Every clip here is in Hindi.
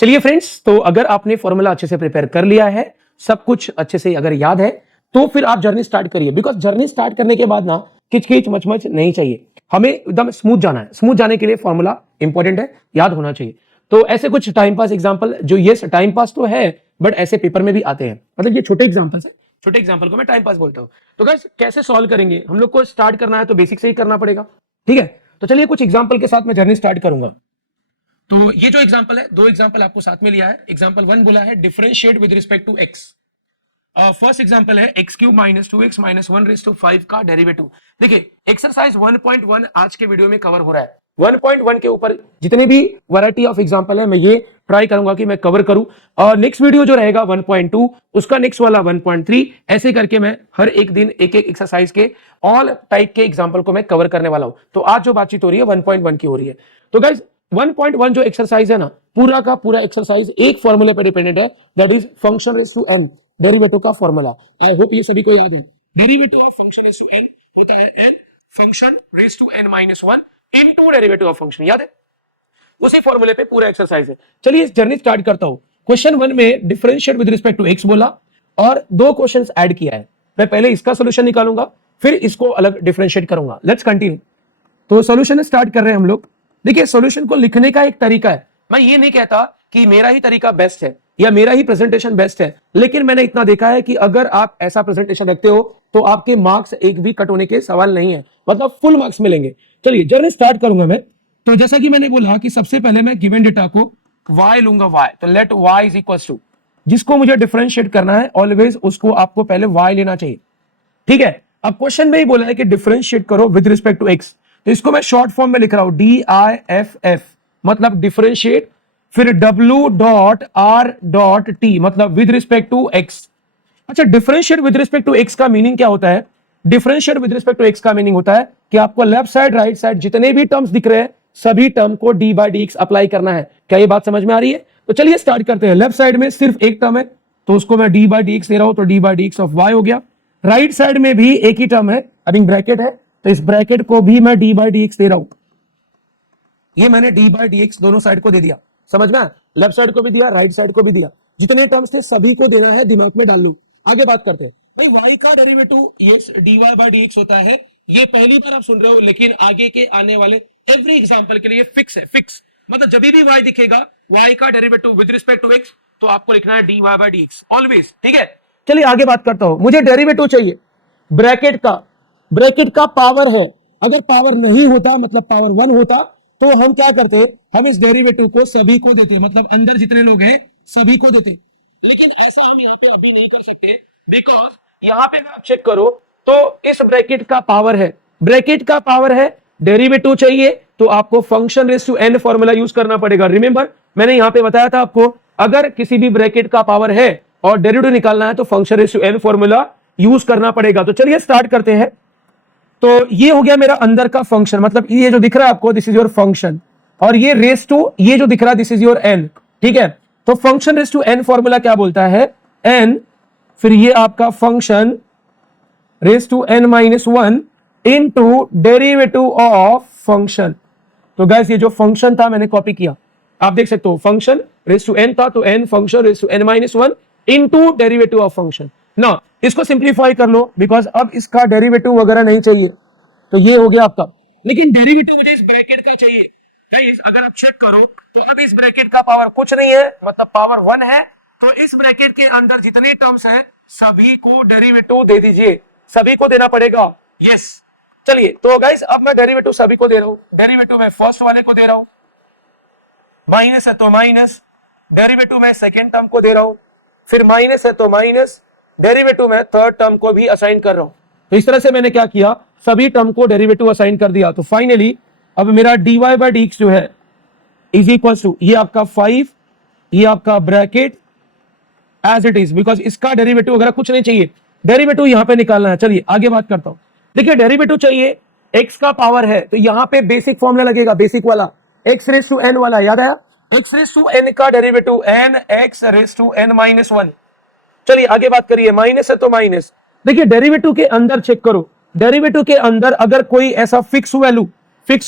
चलिए फ्रेंड्स, तो अगर आपने फॉर्मूला अच्छे से प्रिपेयर कर लिया है, सब कुछ अच्छे से अगर याद है, तो फिर आप जर्नी स्टार्ट करिए। बिकॉज जर्नी स्टार्ट करने के बाद ना किचकिच मचमच नहीं चाहिए, हमें एकदम स्मूथ जाना है। स्मूथ जाने के लिए फॉर्मूला इंपॉर्टेंट है, याद होना चाहिए। तो ऐसे कुछ टाइम पास एग्जांपल, जो ये टाइम पास तो है बट ऐसे पेपर में भी आते हैं, मतलब ये छोटे एग्जांपल्स है, छोटे एग्जांपल को मैं टाइम पास बोलता हूं। तो गाइस कैसे सॉल्व करेंगे, हम लोग को स्टार्ट करना है तो बेसिक से ही करना पड़ेगा, ठीक है। तो चलिए कुछ एग्जांपल के साथ मैं जर्नी स्टार्ट करूंगा। तो ये जो एग्जांपल है, दो एग्जांपल आपको साथ में लिया है। एग्जांपल 1 बोला है differentiate with respect to x. First example है x cube minus 2x minus 1/5 का डेरिवेटिव। देखिए एक्सरसाइज 1.1 आज के वीडियो में कवर हो रहा है। 1.1 के ऊपर जितने भी वैरायटी ऑफ एग्जांपल है मैं ये ट्राई करूंगा कि मैं कवर करूं, और नेक्स्ट वीडियो जो रहेगा 1.2, उसका नेक्स्ट वाला 1.3, ऐसे करके मैं हर एक दिन एक एक एक्सरसाइज के ऑल टाइप के एग्जांपल को मैं कवर करने वाला हूं। तो आज जो बातचीत हो रही है 1.1 की हो रही है। तो गाइज 1.1 जो एक्सरसाइज है ना, पूरा का पूरा एक्सरसाइज एक फॉर्मूले पे डिपेंडेंट है, that is function raise to n, derivative का फॉर्मूला। आई होप ये सभी को याद है। Derivative of function raise to n होता है n function raise to n minus 1 into derivative of function, याद है। उसी फॉर्मूले पे पूरा एक्सरसाइज है। चलिए इस जर्नी स्टार्ट करता हूं। क्वेश्चन 1 में differentiate with respect to x बोला और दो क्वेश्चंस ऐड किया है। मैं पहले इसका सॉल्यूशन निकालूंगा, फिर इसको अलग डिफरेंशिएट करूंगा। Let's continue. तो सॉल्यूशन स्टार्ट कर रहे हैं हम लोग। देखिए सॉल्यूशन को लिखने का एक तरीका है। मैं ये नहीं कहता कि मेरा ही तरीका बेस्ट है या मेरा ही प्रेजेंटेशन बेस्ट है, लेकिन मैंने इतना देखा है कि अगर आप ऐसा प्रेजेंटेशन रखते हो तो आपके मार्क्स एक भी कट होने के सवाल नहीं है, मतलब फुल मार्क्स मिलेंगे। चलिए जर्नी स्टार्ट करूंगा मैं। तो जैसा कि मैंने बोला कि सबसे पहले मैं गिवन डेटा को y लूंगा, y, तो let y is equal to, जिसको मुझे डिफरेंशिएट करना है ऑलवेज उसको आपको पहले y लेना चाहिए, ठीक है। अब क्वेश्चन में ही बोला है कि डिफरेंशिएट करो विद रिस्पेक्ट टू x, तो इसको मैं शॉर्ट फॉर्म में लिख रहा हूं DIFF, मतलब डिफरेंशिएट, फिर W dot R dot T, मतलब विद रिस्पेक्ट टू x। अच्छा, differentiate with respect to x का मीनिंग क्या होता है? Differentiate with respect to x का मीनिंग होता है कि आपको लेफ्ट साइड राइट साइड जितने भी टर्म्स दिख रहे हैं सभी टर्म को d by d x apply करना है। क्या ये बात समझ में आ रही है? तो चलिए स्टार्ट करते हैं। लेफ्ट साइड में सिर्फ एक टर्म है तो उसको मैं d बाई डी एक्स दे रहा हूं, तो d by d x of y हो गया। राइट साइड में भी एक ही टर्म है, अभी ब्रैकेट है, तो इस ब्रैकेट को भी मैं d बाई डी एक्स दे रहा हूं। ये मैंने d बाई डी एक्स दोनों साइड को दे दिया, समझ में? लेफ्ट साइड को भी दिया, राइट साइड को भी दिया, जितने टर्म्स थे सभी को देना है, दिमाग में डाल लो। आगे बात करते हैं भाई, y का डेरिवेटिव ये dy बाई dx होता है। ये पहली बार आप सुन रहे हो, लेकिन आगे के आने वाले एवरी एग्जांपल के लिए फिक्स है, फिक्स, मतलब जब भी y दिखेगा y का derivative with respect to x, तो आपको लिखना है dy बाई dx ऑलवेज, ठीक है। चलिए आगे बात करता हूं। मुझे डेरिवेटिव चाहिए ब्रैकेट का पावर है। अगर पावर नहीं होता, मतलब पावर 1 होता, तो हम क्या करते, हम इस डेरिवेटिव को सभी को देते, मतलब अंदर जितने लोग हैं सभी को देते। लेकिन ऐसा हम यहाँ पे अभी नहीं कर सकते, बिकॉज यहाँ पे आप चेक करो तो इस ब्रैकेट का पावर है, ब्रैकेट का पावर है, डेरिवेटिव चाहिए तो आपको function raise to n formula use करना पड़ेगा। रिमेंबर मैंने यहाँ पे बताया था आपको, अगर किसी भी ब्रैकेट का पावर है और डेरिवेटिव निकालना है तो function raise to n formula use करना पड़ेगा। तो चलिए स्टार्ट करते हैं। तो ये हो गया मेरा अंदर का फंक्शन, मतलब ये जो दिख रहा है आपको दिस इज योर फंक्शन, और ये रेस टू ये जो दिख रहा है दिस इज योर n, ठीक है। तो function raise to n formula क्या बोलता है? n, फिर ये आपका function raise to n minus 1 into derivative of function. तो गाइस ये जो फंक्शन था मैंने कॉपी किया, आप देख सकते हो फंक्शन रेस टू n था, तो n function raise to n minus 1 into derivative of function ना। इसको सिंप्लीफाई कर लो, बिकॉज अब इसका डेरिवेटिव वगैरह नहीं चाहिए, तो ये हो गया आपका। लेकिन डेरिवेटिव मुझे इस ब्रैकेट का चाहिए। गाइस अगर आप चेक करो तो अब इस ब्रैकेट का पावर कुछ नहीं है, मतलब पावर 1 है, तो इस ब्रैकेट के अंदर जितने टर्म्स हैं सभी को डेरिवेटिव दे दीजिए, सभी को देना पड़ेगा। यस, चलिए तो गाइस अब मैं डेरिवेटिव सभी को दे रहा हूं। डेरिवेटिव मैं फर्स्ट वाले को दे रहा हूं, माइनस है तो माइनस, डेरिवेटिव मैं सेकेंड टर्म को दे रहा हूं, फिर माइनस है तो माइनस, डेरिवेटिव में थर्ड टर्म को भी असाइन कर रहा हूं। तो इस तरह से मैंने क्या किया, सभी टर्म को डेरिवेटिव असाइन कर दिया। तो फाइनली अब मेरा dy बाई dx जो है इज इक्वल टू ये आपका 5, ये आपका bracket as it is, because इसका डेरिवेटिव वगैरह कुछ नहीं चाहिए, डेरिवेटिव यहां पे निकालना है। चलिए आगे बात करता हूं। देखिए डेरिवेटिव चाहिए, x का पावर है तो यहां पे बेसिक फॉर्मूला लगेगा, बेसिक वाला x रेज़ टू n वाला, याद आया? x रेज़ टू n का derivative n x raise to n minus 1। चलिए आगे बात करिए, माइनस है तो माइनस। देखिए डेरिवेटिव के अंदर चेक करो, डेरिवेटिव के अंदर अगर कोई ऐसा फिक्स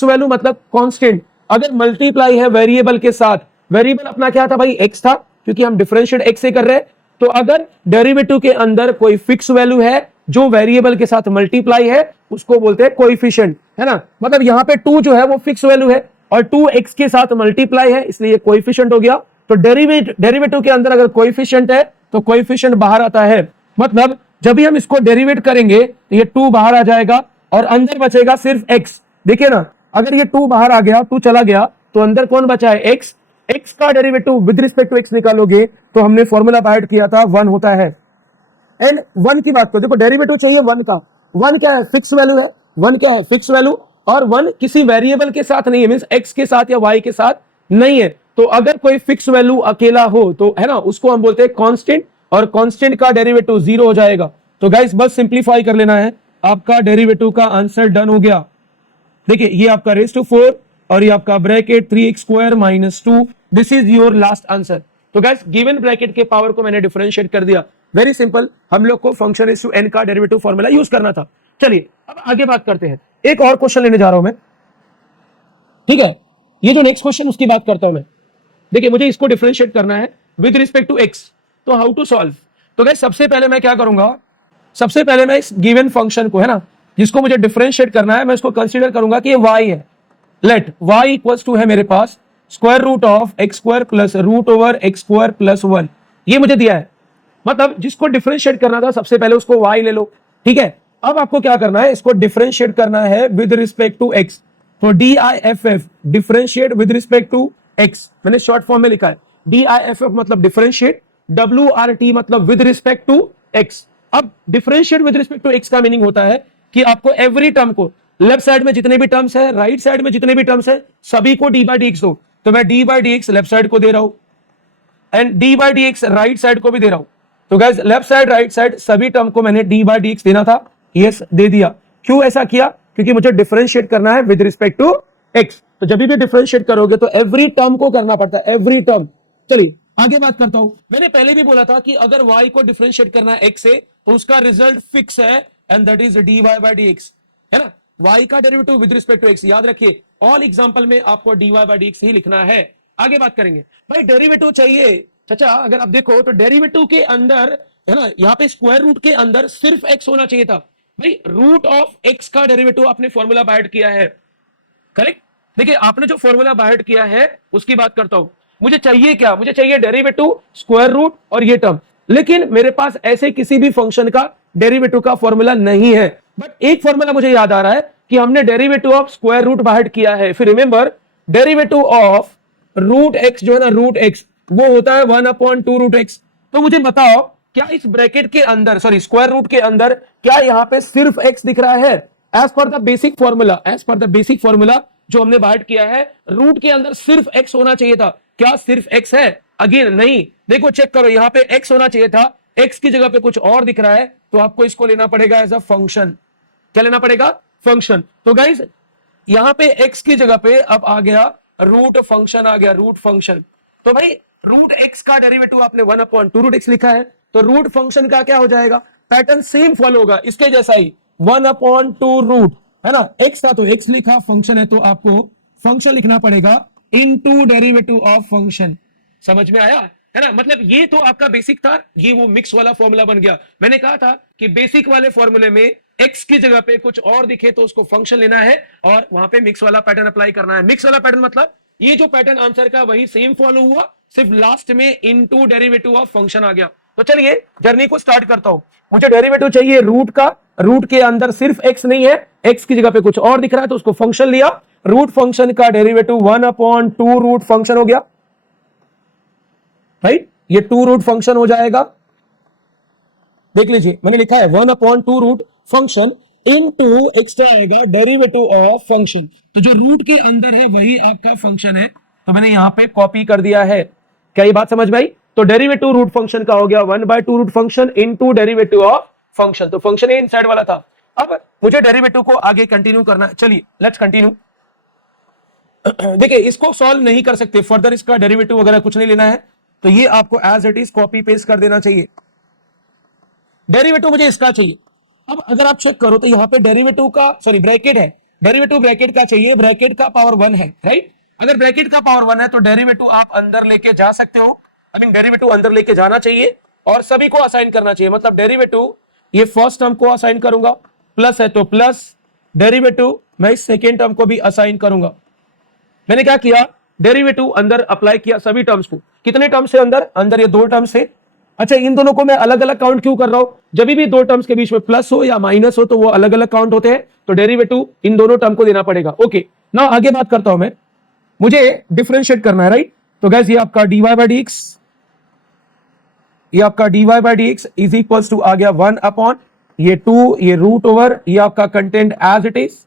वैल्यू मतलब कांस्टेंट अगर मल्टीप्लाई है वेरिएबल के साथ, वेरिएबल अपना क्या था भाई, एक्स था, क्योंकि हम डिफरेंशिएट एक्स से कर रहे हैं। तो अगर डेरिवेटिव के अंदर कोई फिक्स वैल्यू है जो वेरिएबल के साथ मल्टीप्लाई है, उसको बोलते हैं कोएफिशिएंट, है ना। मतलब यहाँ पे 2 जो है वो फिक्स वैल्यू है और 2 एक्स के साथ मल्टीप्लाई है, इसलिए कोएफिशिएंट हो गया। तो डेरिवेटिव के अंदर अगर कोएफिशिएंट है तो कोएफिशिएंट बाहर आता है। मतलब जब भी हम इसको डेरिवेट करेंगे तो ये 2 बाहर आ जाएगा और अंदर बचेगा सिर्फ एक्स। देखिए ना, अगर ये 2 बाहर आ गया, 2 चला गया, तो अंदर कौन बचा है, एक्स। एक्स का derivative with respect to x निकालोगे तो हमने फॉर्मूला बाइट किया था 1 होता है। एंड 1 की बात करो, देखो डेरिवेटिव चाहिए 1 का, 1 क्या है, फिक्स वैल्यू है, 1 क्या है, फिक्स वैल्यू, और 1 किसी वेरिएबल के साथ नहीं है, मींस एक्स के साथ या वाई के साथ नहीं है। तो अगर कोई फिक्स वैल्यू अकेला हो तो है ना, उसको हम बोलते हैं कांस्टेंट, और कांस्टेंट का डेरिवेटिव 0 हो जाएगा। तो गाइस बस सिंप्लीफाई कर लेना है, आपका डेरिवेटिव का आंसर डन हो गया। देखिए ये आपका रेज़ टू 4 और ये आपका bracket 3x square minus 2, this is your last answer. तो गाइस गिवन ब्रैकेट के पावर को मैंने डिफरेंशिएट कर दिया, वेरी सिंपल। हम लोग को फंक्शन रेज़ टू n का डेरिवेटिव फार्मूला यूज करना था। चलिए अब आगे बात करते हैं, एक और क्वेश्चन लेने जा रहा हूं मैं, ठीक है। ये जो नेक्स्ट क्वेश्चन उसकी बात करता हूं मैं। देखिए मुझे इसको डिफरेंशिएट करना है विद रिस्पेक्ट टू x, तो हाउ टू सॉल्व। तो गाइस सबसे पहले मैं क्या करूंगा, सबसे पहले मैं इस गिवन फंक्शन को, है ना, जिसको मुझे डिफरेंशिएट करना है, मैं इसको कंसीडर करूंगा कि ये y है। लेट y इक्वल्स टू है मेरे पास square root of x square plus root over x square plus 1, ये मुझे दिया है। मतलब जिसको डिफरेंशिएट करना था सबसे पहले उसको y ले लो, ठीक है। अब आपको क्या करना है, इसको डिफरेंशिएट करना है विद रिस्पेक्ट टू x। तो DIFF differentiate with respect to x, मैंने शॉर्ट फॉर्म में लिखा है DIFF मतलब डिफरेंशिएट, WRT मतलब विद रिस्पेक्ट टू x। अब differentiate with respect to x का मीनिंग होता है कि आपको एवरी टर्म को, लेफ्ट साइड में जितने भी टर्म्स है, राइट साइड में जितने भी टर्म्स है, सभी को d बाई डी एक्स दो। तो मैं d by d x left side को दे रहा हूं and d by d x right side को भी दे रहा हूं। तो guys left side right side सभी टर्म को मैंने d बाई डी एक्स देना था, यस दे दिया। क्यों ऐसा किया, क्योंकि मुझे डिफरेंशिएट करना है विद रिस्पेक्ट टू x। तो जब भी डिफरेंशिएट करोगे तो एवरी टर्म को करना पड़ता है, एवरी टर्म। चलिए आगे बात करता हूं। मैंने पहले भी बोला था कि अगर y को डिफरेंशिएट करना है x से तो उसका रिजल्ट फिक्स है and that is dy by dx, है ना। y का derivative with respect to x, याद रखिए ऑल एग्जांपल में आपको dy बाई dx ही लिखना है। आगे बात करेंगे भाई, डेरिवेटिव चाहिए चाचा, अगर आप देखो तो डेरिवेटिव के अंदर, है ना, यहाँ पे स्क्वायर रूट के अंदर सिर्फ x होना चाहिए था भाई। रूट ऑफ x का डेरिवेटिव आपने फॉर्मूला बाइट किया है, करेक्ट। देखिए आपने जो फॉर्मूला बाइट किया है उसकी बात करता हूं। मुझे चाहिए क्या, मुझे चाहिए डेरिवेटिव, स्क्वायर रूट और ये टर्म, लेकिन मेरे पास ऐसे किसी भी फंक्शन का डेरिवेटिव का फॉर्मूला नहीं है। बट एक फॉर्मूला मुझे याद आ रहा है कि हमने डेरिवेटिव ऑफ स्क्वायर रूट बाहर किया है। फिर remember derivative of root x जो है ना, रूट एक्स वो होता है 1/2 रूट एक्स। तो मुझे बताओ क्या इस ब्रैकेट के अंदर, सॉरी स्क्वायर रूट के अंदर, क्या यहां पे सिर्फ एक्स दिख रहा है। As per the basic formula, as per the basic formula जो हमने बाहर किया है, रूट के अंदर सिर्फ एक्स होना चाहिए था। क्या सिर्फ एक्स है, अगेन नहीं। देखो चेक करो, यहां पे एक्स होना चाहिए था, एक्स की जगह पे कुछ और दिख रहा है, तो आपको इसको लेना पड़ेगा एज अ फंक्शन। क्या लेना पड़ेगा, फंक्शन। तो गाइस यहां पे एक्स की जगह पे अब आ गया रूट फंक्शन, आ गया रूट फंक्शन। तो भाई रूट एक्स का डेरिवेटिव आपने 1/2 रूट एक्स लिखा है, तो रूट फंक्शन का क्या हो जाएगा, पैटर्न सेम फॉलो होगा इसके जैसा ही, 1/2 रूट, है ना। एक्स था तो एक्स लिखा, फंक्शन है तो आपको फंक्शन लिखना पड़ेगा इनटू डेरिवेटिव ऑफ फंक्शन। समझ में आया, है ना। मतलब ये तो आपका बेसिक था, ये वो मिक्स वाला फॉर्मूला बन गया। मैंने कहा था कि बेसिक वाले फॉर्मूले में एक्स की जगह पे कुछ और दिखे तो उसको फंक्शन लेना है और वहां पे मिक्स वाला पैटर्न अप्लाई करना है। मिक्स वाला पैटर्न मतलब ये जो पैटर्न आंसर का वही सेम फॉलो हुआ, सिर्फ लास्ट में इनटू डेरिवेटिव ऑफ फंक्शन आ गया। तो चलिए जर्नी को स्टार्ट करता हूं। मुझे डेरिवेटिव चाहिए रूट का, रूट के अंदर सिर्फ एक्स नहीं है, एक्स की जगह पे कुछ और दिख रहा है तो उसको फंक्शन लिया। रूट फंक्शन का डेरिवेटिव 1/2 रूट फंक्शन हो गया, राइट। ये 2 रूट फंक्शन हो जाएगा। देख लीजिए मैंने लिखा है 1/2 रूट फंक्शन इनटू एक्स्ट्रा आएगा डेरिवेटिव ऑफ फंक्शन। तो जो रूट के अंदर है वही आपका फंक्शन है, तो मैंने यहां पे कॉपी कर दिया है। क्या ये बात समझ में आई। तो डेरिवेटिव रूट फंक्शन का हो गया 1/2 root function into derivative of function. तो फंक्शन ये इनसाइड वाला था। अब मुझे डेरिवेटिव को आगे कंटिन्यू करना है। चलिए लेट्स कंटिन्यू। देखिए इसको सॉल्व नहीं कर सकते, फर्दर इसका डेरिवेटिव वगैरह कुछ नहीं लेना है, तो ये आपको as it is copy paste कर देना चाहिए। डेरिवेटिव मुझे इसका चाहिए। अब अगर आप चेक करो तो यहां पे डेरिवेटिव का, सॉरी ब्रैकेट है, डेरिवेटिव ब्रैकेट का चाहिए, ब्रैकेट का पावर 1 है, राइट। अगर ब्रैकेट का पावर 1 है तो डेरिवेटिव आप अंदर लेके जा सकते हो, आई मीन डेरिवेटिव अंदर लेके जाना चाहिए और सभी को असाइन करना चाहिए। मतलब डेरिवेटिव ये फर्स्ट टर्म को असाइन करूंगा, प्लस है तो प्लस, डेरिवेटिव मैं इस सेकेंड टर्म को भी असाइन करूंगा। मैंने क्या किया, डेरिवेटिव अंदर अप्लाई किया सभी टर्म्स को। कितने टर्म्स से अंदर, अंदर ये दो टर्म्स से। अच्छा, इन दोनों को मैं अलग अलग काउंट क्यों कर रहा हूं, जब भी दो टर्म्स के बीच में प्लस हो या माइनस हो तो वो अलग अलग काउंट होते हैं, तो डेरिवेटिव इन दोनों टर्म को देना पड़ेगा। ओके, ना आगे बात करता हूं मैं, मुझे डिफरेंशिएट करना है, राइट। तो गैस ये आपका dy बाई डी एक्स, ये आपका dy by d x is equals to आ गया 1 अपॉन ये 2, ये रूट ओवर, ये आपका कंटेंट एज इट इज।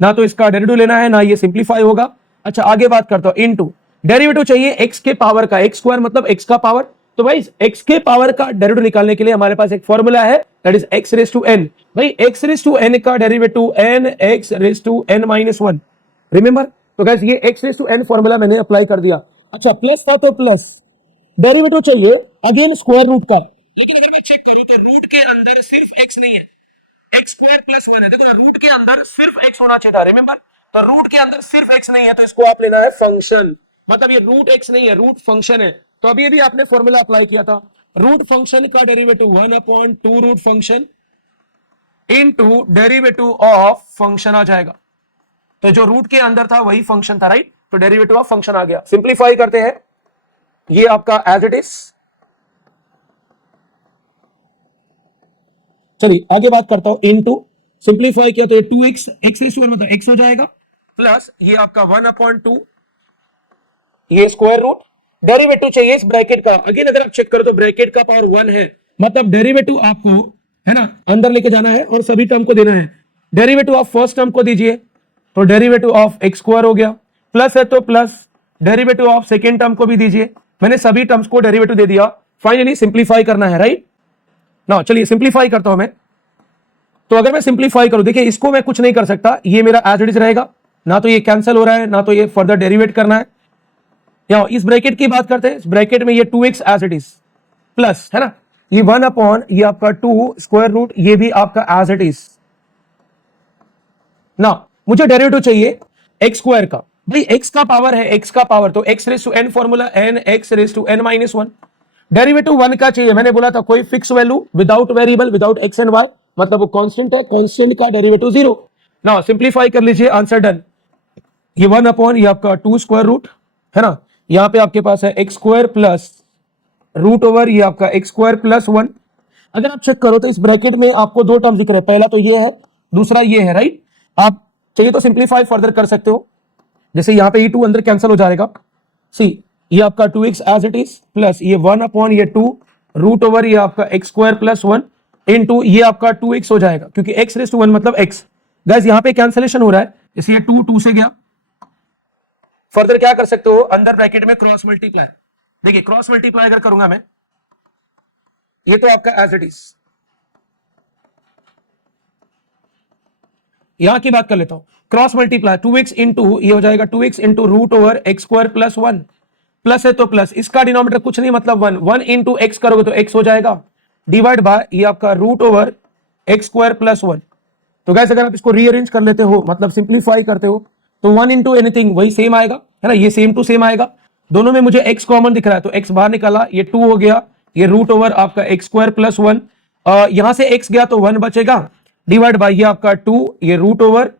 ना तो इसका डेरिवेटिव लेना है ना ये सिंप्लीफाई होगा। अच्छा, आगे बात करता हूं, इनटू डेरिवेटिव चाहिए x के पावर का, x स्क्वायर मतलब x का पावर। तो भाई x के पावर का डेरिवेटिव निकालने के लिए हमारे पास एक फॉर्मूला है, that is x raise to n। भाई x रेज टू n का derivative n x raise to n minus 1, remember. तो गाइस ये x raise to n formula मैंने अप्लाई कर दिया। अच्छा, प्लस था तो प्लस, डेरिवेटिव चाहिए अगेन स्क्वायर रूट का, लेकिन अगर मैं चेक करूं तो रूट के अंदर सिर्फ x नहीं है, x स्क्वायर प्लस 1 है। देखो रूट के अंदर सिर्फ x होना चाहिए था, रिमेंबर। तो रूट के अंदर सिर्फ x नहीं है तो इसको आप लेना है फंक्शन, मतलब ये रूट x नहीं है, रूट फंक्शन है। तो अभी अभी आपने फॉर्मूला अप्लाई किया था, रूट फंक्शन का derivative 1 upon 2 root function into derivative of function आ जाएगा। तो जो रूट के अंदर था वही फंक्शन था, राइट। तो डेरिवेटिव ऑफ फंक्शन आ गया। सिंप्लीफाई करते हैं, ये आपका एज इट इज। चलिए आगे बात करता हूं, इनटू सिंप्लीफाई किया तो ये 2x, x रेज़ टू 1 मतलब x हो जाएगा, प्लस ये आपका 1 अपॉन 2, ये स्क्वायर रूट। डेरिवेटिव चाहिए इस ब्रैकेट का, अगेन अगर आप चेक करो तो ब्रैकेट का पावर 1 है, मतलब डेरिवेटिव आपको है ना अंदर लेके जाना है और सभी टर्म को देना है। डेरिवेटिव ऑफ फर्स्ट टर्म को दीजिए तो डेरिवेटिव ऑफ x स्क्वायर हो गया, प्लस है तो plus, derivative of second term को भी दीजिए। मैंने सभी टर्म्स को डेरिवेटिव दे दिया। फाइनली सिंप्लीफाई करना है, राइट ना। चलिए सिंप्लीफाई करता हूं मैं। तो अगर मैं सिंप्लीफाई करूं, देखिए इसको मैं कुछ नहीं कर सकता, ये मेरा एज इट इज रहेगा, ना तो ये कैंसिल हो रहा है ना तो ये फर्दर डेरिवेट करना है। या इस ब्रैकेट की बात करते हैं, इस ब्रैकेट में ये 2x as it is plus है ना, ये 1 अपॉन ये आपका 2 स्क्वायर रूट, ये भी आपका एज इट इज ना। मुझे डेरिवेटिव चाहिए x स्क्वायर का, भाई x का पावर है, x का पावर तो x raise to n formula n x raise to n minus 1। Derivative 1 का चाहिए, मैंने बोला था कोई fix value without variable, without x and y, मतलब वो कांस्टेंट है, कांस्टेंट का डेरिवेटिव 0। ना सिंप्लीफाई कर लीजिए, आंसर डन। ये 1 अपॉन ये आपका 2 स्क्वायर रूट है ना, यहां पे आपके पास है x square plus root over ये आपका x स्क्वायर प्लस 1। अगर आप चेक करो तो इस ब्रैकेट में आपको दो टर्म दिख रहे हैं, पहला तो ये है, दूसरा ये है, राइट। आप चाहिए तो सिंप्लीफाई फर्दर कर सकते हो, जैसे यहां पे ये 2 अंदर कैंसिल हो जाएगा। सी ये आपका 2x as it is plus ये 1 अपॉन ये 2 रूट ओवर ये आपका x स्क्वायर प्लस 1 इनटू ये आपका 2x हो जाएगा, क्योंकि x रेज टू 1 मतलब x। गाइस यहां पे कैंसिलेशन हो रहा है, इसलिए 2 से गया। फर्दर क्या कर सकते हो, अंदर ब्रैकेट में क्रॉस मल्टीप्लाई, देखिए क्रॉस मल्टीप्लाई अगर करूंगा मैं, ये तो आपका एज इट इज। यहां की बात कर लेता हूं, क्रॉस मल्टीप्लाई 2x इंटू ये हो जाएगा 2x into root over x square plus 1, plus है तो प्लस, इसका डिनोमिनेटर कुछ नहीं मतलब 1, 1 इंटू x करोगे तो x हो जाएगा, डिवाइड बाय ये आपका root over x square plus 1। तो गाइस अगर आप इसको रीअरेंज कर लेते हो, मतलब सिंप्लीफाई करते हो, तो 1 इंटू एनीथिंग वही सेम आएगा है ना, ये सेम टू सेम आएगा। दोनों में मुझे x कॉमन दिख रहा है तो x बाहर निकाला, ये 2 हो गया, ये रूट ओवर आपका x स्क्वायर प्लस 1, यहां से x गया तो 1 बचेगा, डिवाइड बाय ये आपका 2 ये रूट ओवर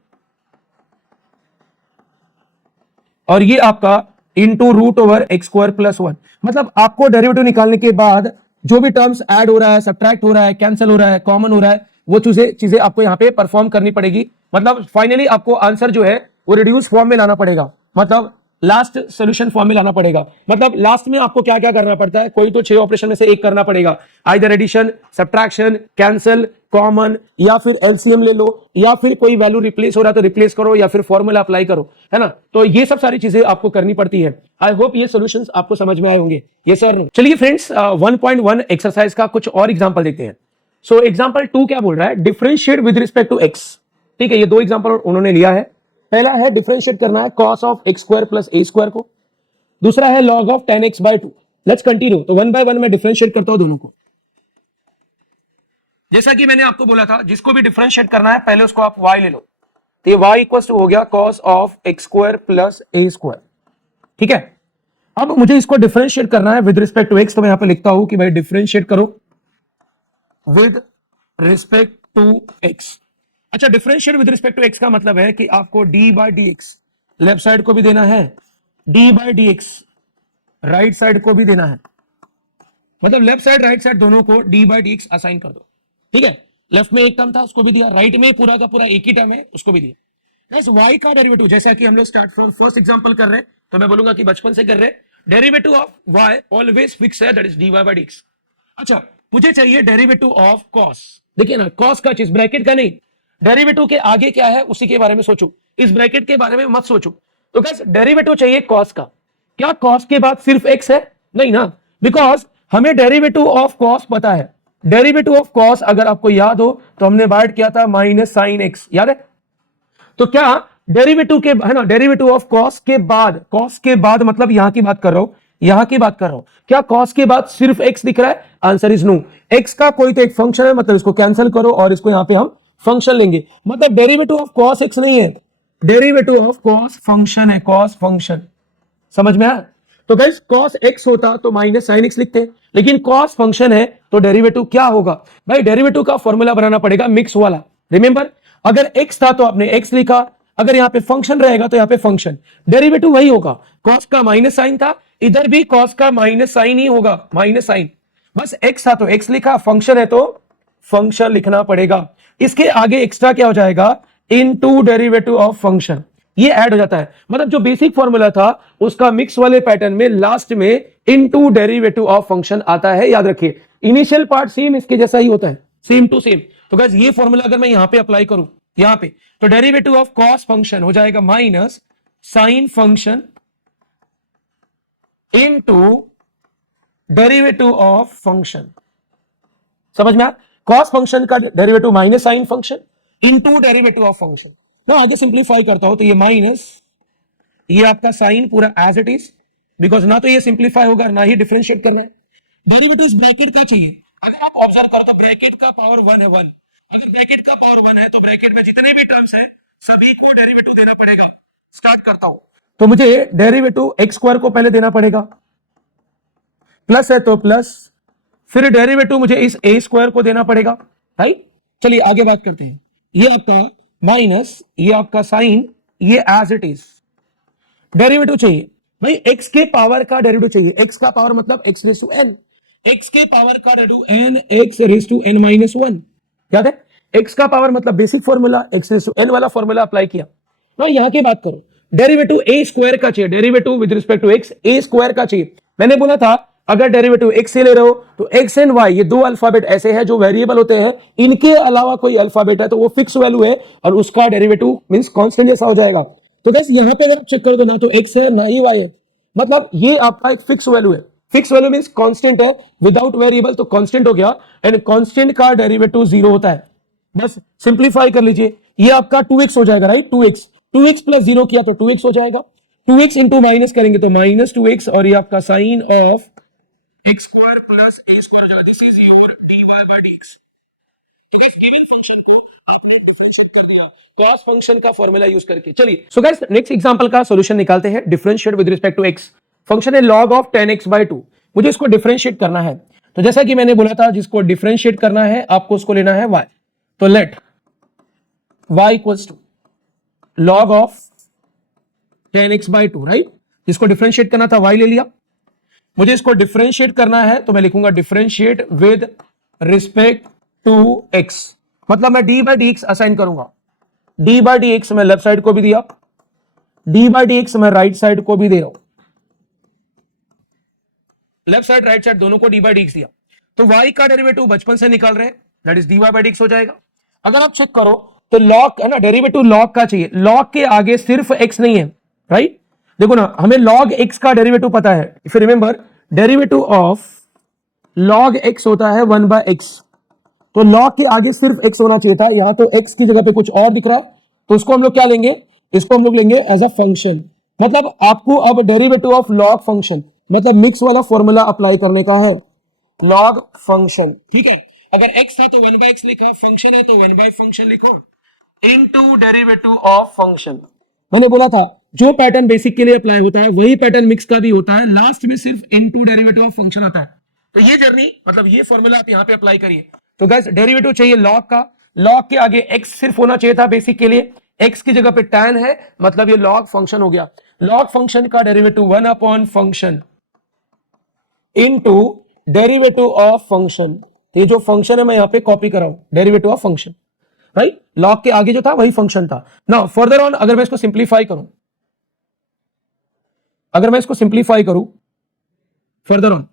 और ये आपका into root over x square plus 1। मतलब आपको डेरिवेटिव निकालने के बाद जो भी टर्म्स ऐड हो रहा है, सब्ट्रैक्ट हो रहा है, कैंसिल हो रहा है, कॉमन हो रहा है, वो चीजें आपको यहाँ पे परफॉर्म करनी पड़ेगी। मतलब फाइनली आपको आंसर जो है वो रिड्यूस फॉर्म में लाना पड़ेगा, मतलब लास्ट सोल्यूशन फॉर्म में लाना पड़ेगा। मतलब लास्ट में आपको क्या क्या करना पड़ता है, कोई तो 6 ऑपरेशन में से एक करना पड़ेगा, either addition, subtraction, cancel, common, या फिर एलसीएम ले लो, या फिर कोई वैल्यू रिप्लेस हो रहा है तो रिप्लेस करो, या फिर फॉर्मूला अप्लाई करो, है ना। तो ये सब सारी चीजें आपको करनी पड़ती है। आई होप ये सॉल्यूशंस आपको समझ में आए होंगे। ये सर, चलिए फ्रेंड्स 1.1 एक्सरसाइज का कुछ और एग्जांपल देखते हैं। सो एग्जांपल 2 क्या बोल रहा है, differentiate with respect to x. ठीक है, ये दो एग्जांपल उन्होंने लिया है। पहला है डिफरेंशिएट करना है cos of x square plus a square को, दूसरा है log of 10x by 2। Let's continue. तो 1 बाय 1 में डिफरेंशिएट करता हूं दोनों को। जैसा कि मैंने आपको बोला था, जिसको भी डिफरेंशिएट करना है पहले उसको आप y ले लो, तो ये y इक्वल टू हो गया cos of x square plus a square. ठीक है। अब मुझे इसको डिफरेंशिएट करना है विद रिस्पेक्ट टू एक्स, तो मैं यहां पे लिखता हूं कि भाई डिफरेंशिएट करो विद रिस्पेक्ट टू एक्स। अच्छा, differentiate with respect to x का मतलब है कि आपको d by d x left side को भी देना है, d by d x right side को भी देना है, मतलब लेफ्ट साइड राइट साइड दोनों को d by d x assign कर दो। ठीक है, लेफ्ट में एक टर्म था उसको भी दिया, राइट में पूरा का पूरा एक ही टर्म है उसको भी दिया। गाइस y का डेरिवेटिव, जैसा कि हम लोग स्टार्ट फ्रॉम फर्स्ट एग्जांपल कर रहे हैं, तो मैं बोलूंगा कि बचपन से कर रहे हैं, derivative of y always fix है, that is dy by dx। अच्छा, मुझे चाहिए डेरिवेटिव ऑफ cos। देखिए ना, cos का चीज ब्रैकेट का नहीं, डेरिवेटिव के आगे क्या है उसी के बारे में सोचो, इस ब्रैकेट के बारे में मत सोचो। तो गाइस डेरिवेटिव चाहिए cos का। क्या cos के बाद सिर्फ x है? नहीं ना, बिकॉज हमें डेरिवेटिव ऑफ cos पता है। डेरिवेटिव ऑफ cos अगर आपको याद हो तो हमने बाइट किया था माइनस साइन एक्स, याद है? तो क्या डेरिवेटिव के, है ना, डेरिवेटिव ऑफ cos के बाद मतलब यहां की बात कर रहा हूं, यहां की बात कर रहा हूं, क्या cos के बाद सिर्फ x दिख रहा है? Answer is no. x का कोई तो एक फंक्शन है, मतलब इसको कैंसिल करो और इसको यहां पे हम फंक्शन लेंगे, मतलब डेरिवेटिव ऑफ cos x नहीं है, डेरिवेटिव ऑफ cos फंक्शन है, cos फंक्शन। समझ में आया? तो गाइस cos x होता तो माइनस साइन x लिखते, लेकिन cos फंक्शन है तो डेरिवेटिव क्या होगा? भाई डेरिवेटिव का फॉर्मूला बनाना पड़ेगा मिक्स वाला। रिमेंबर, अगर x था तो आपने x लिखा, अगर यहां पे फंक्शन रहेगा तो यहां पे फंक्शन, डेरिवेटिव वही होगा। cos का माइनस साइन था, इधर भी cos का माइनस साइन ही होगा, माइनस साइन। बस x था तो x लिखा, फंक्शन है तो फंक्शन लिखना पड़ेगा। इसके आगे एक्स्ट्रा क्या हो जाएगा? इनटू डेरिवेटिव ऑफ फंक्शन, ये ऐड हो जाता है। मतलब जो बेसिक फॉर्मूला था उसका मिक्स वाले पैटर्न में लास्ट में इनटू डेरिवेटिव ऑफ फंक्शन आता है, याद रखिए। इनिशियल पार्ट सेम इसके जैसा ही होता है, सेम टू सेम। तो गाइस ये फॉर्मूला अगर मैं यहां पे अप्लाई करूं, यहां पे, तो डेरिवेटिव ऑफ कॉस फंक्शन हो जाएगा minus sine function into derivative of function. समझ में आया? कॉस फंक्शन का derivative minus sine function into derivative of function. मैं आगे सिंप्लीफाई करता हूं तो ये माइनस, ये आपका साइन पूरा एज इट इज, बिकॉज ना तो ये सिंप्लीफाई होगा ना ही डिफरेंशिएट करना है। डेरिवेटिव ब्रैकेट का चाहिए, अगर आप ऑब्जर्व करो तो ब्रैकेट का पावर 1 है, 1। अगर ब्रैकेट का पावर 1 है तो ब्रैकेट में जितने भी टर्म्स हैं सभी को डेरिवेटिव देना पड़ेगा। स्टार्ट करता हूं, तो मुझे डेरिवेटिव एक्स स्क्वायर को पहले देना पड़ेगा, प्लस है तो प्लस, फिर डेरिवेटिव मुझे इस ए स्क्वायर को देना पड़ेगा, राइट। चलिए आगे बात करते हैं। ये आपका माइनस, ये आपका साइन, ये एज इट इज। डेरिवेटिव चाहिए भाई, एक्स के पावर का डेरिवेटिव चाहिए। एक्स का पावर मतलब x raise to n, x के पावर का derivative n, x raise to n minus 1। याद है? एक्स का पावर मतलब basic formula, x raise to n वाला फॉर्मूला अप्लाई किया ना। यहां की बात करो, डेरिवेटिव ए स्क्वायर का चाहिए, derivative with respect to x a square का चाहिए। मैंने बोला था अगर डेरिवेटिव एक्स से ले रहे हो तो एक्स एंड वाई, ये दो अल्फाबेट ऐसे हैं जो वेरिएबल होते हैं, इनके अलावा कोई अल्फाबेट है तो वो फिक्स वैल्यू है और उसका डेरिवेटिव मींस कांस्टेंट जैसा हो जाएगा। तो गाइस यहां पे अगर आप चेक करो तो ना तो एक्स है ना ही वाई है, मतलब ये आपका एक फिक्स वैल्यू है। फिक्स वैल्यू मींस कांस्टेंट है, विदाउट वेरिएबल तो कांस्टेंट हो गया, एंड कांस्टेंट का डेरिवेटिव 0 होता है। बस सिंप्लीफाई कर लीजिए, ये आपका 2x हो जाएगा, राइट। 2x प्लस 0 किया तो 2x हो जाएगा, 2x इंटू माइनस करेंगे तो माइनस 2x, और ये आपका sine of x square plus a square हो जाएगा। This is your dy by dx। तो इस गिवन फंक्शन को आपने डिफरेंशिएट कर दिया cos फंक्शन का फॉर्मूला यूज करके। चलिए सो गाइस नेक्स्ट एग्जांपल का सॉल्यूशन निकालते हैं। Differentiate with respect to x, function है log ऑफ 10x/2, मुझे इसको डिफरेंशिएट करना है। तो जैसा कि मैंने बोला था, जिसको डिफरेंशिएट करना है आपको उसको लेना है y। तो let y equals to log of 10x/2, right. जिसको डिफरेंशिएट करना था y ले लिया, मुझे इसको डिफरेंशिएट करना है तो मैं लिखूंगा differentiate with respect to x, मतलब मैं d by d x assign करूंगा। डी बाई डी एक्स मैं लेफ्ट साइड को भी दिया, डी बाई डी एक्स मैं राइट साइड को भी दे रहा हूं, लेफ्ट साइड राइट साइड दोनों को डी बाई डी एक्स दिया। तो y का डेरिवेटिव बचपन से निकाल रहे हैं, that is dy by d x हो जाएगा। अगर आप चेक करो तो log है ना, डेरिवेटिव log का चाहिए, log के आगे सिर्फ x नहीं है, राइट। देखो ना, हमें log x का डेरिवेटिव पता है, if you remember derivative of log x होता है 1 बाय x, तो log के आगे सिर्फ x होना चाहिए था, यहां तो x की जगह पे कुछ और दिख रहा है, तो उसको हम लोग क्या लेंगे, इसको हम लोग लेंगे एज अ फंक्शन। मतलब आपको अब डेरिवेटिव ऑफ log फंक्शन मतलब मिक्स वाला फॉर्मूला अप्लाई करने का है, log फंक्शन, ठीक है। अगर x था तो 1 बाय x लिखा, फंक्शन है तो 1 बाय फंक्शन लिखो, इनटू डेरिवेटिव ऑफ फंक्शन। मैंने बोला था जो पैटर्न बेसिक के लिए अप्लाई होता है वही पैटर्न मिक्स का भी होता है, लास्ट में सिर्फ इनटू डेरिवेटिव ऑफ फंक्शन आता है। तो ये जर्नी मतलब ये फॉर्मूला आप यहां पे अप्लाई करिए। तो गाइस डेरिवेटिव चाहिए लॉग का, लॉग के आगे x सिर्फ होना चाहिए था बेसिक के लिए, x की जगह पे tan है, मतलब ये लॉग फंक्शन हो गया। लॉग फंक्शन का derivative 1 upon function into derivative of function. ये जो फंक्शन है मैं यहां पे कॉपी कर रहा हूं, derivative of function, right. Log के आगे जो था वही फंक्शन था। नाउ फर्दर ऑन अगर मैं इसको सिंप्लीफाई करूं, अगर मैं इसको सिंप्लीफाई करूं फर्दर ऑन,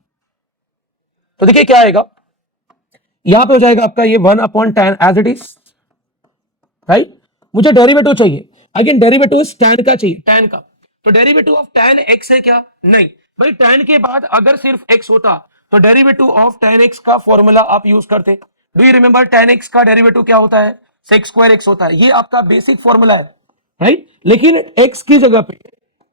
तो देखिए क्या आएगा, यहां पे हो जाएगा आपका ये 1 upon tan as it is, right. मुझे डेरिवेटिव चाहिए, अगेन डेरिवेटिव tan का चाहिए, tan का। तो डेरिवेटिव ऑफ tan x है क्या? नहीं भाई, tan के बाद अगर सिर्फ x होता तो डेरिवेटिव ऑफ tan x का फॉर्मूला आप यूज करते। Do you remember tan x का डेरिवेटिव क्या होता है? sec स्क्वायर x होता है, ये आपका बेसिक फॉर्मूला है, राइट। लेकिन x की जगह पे,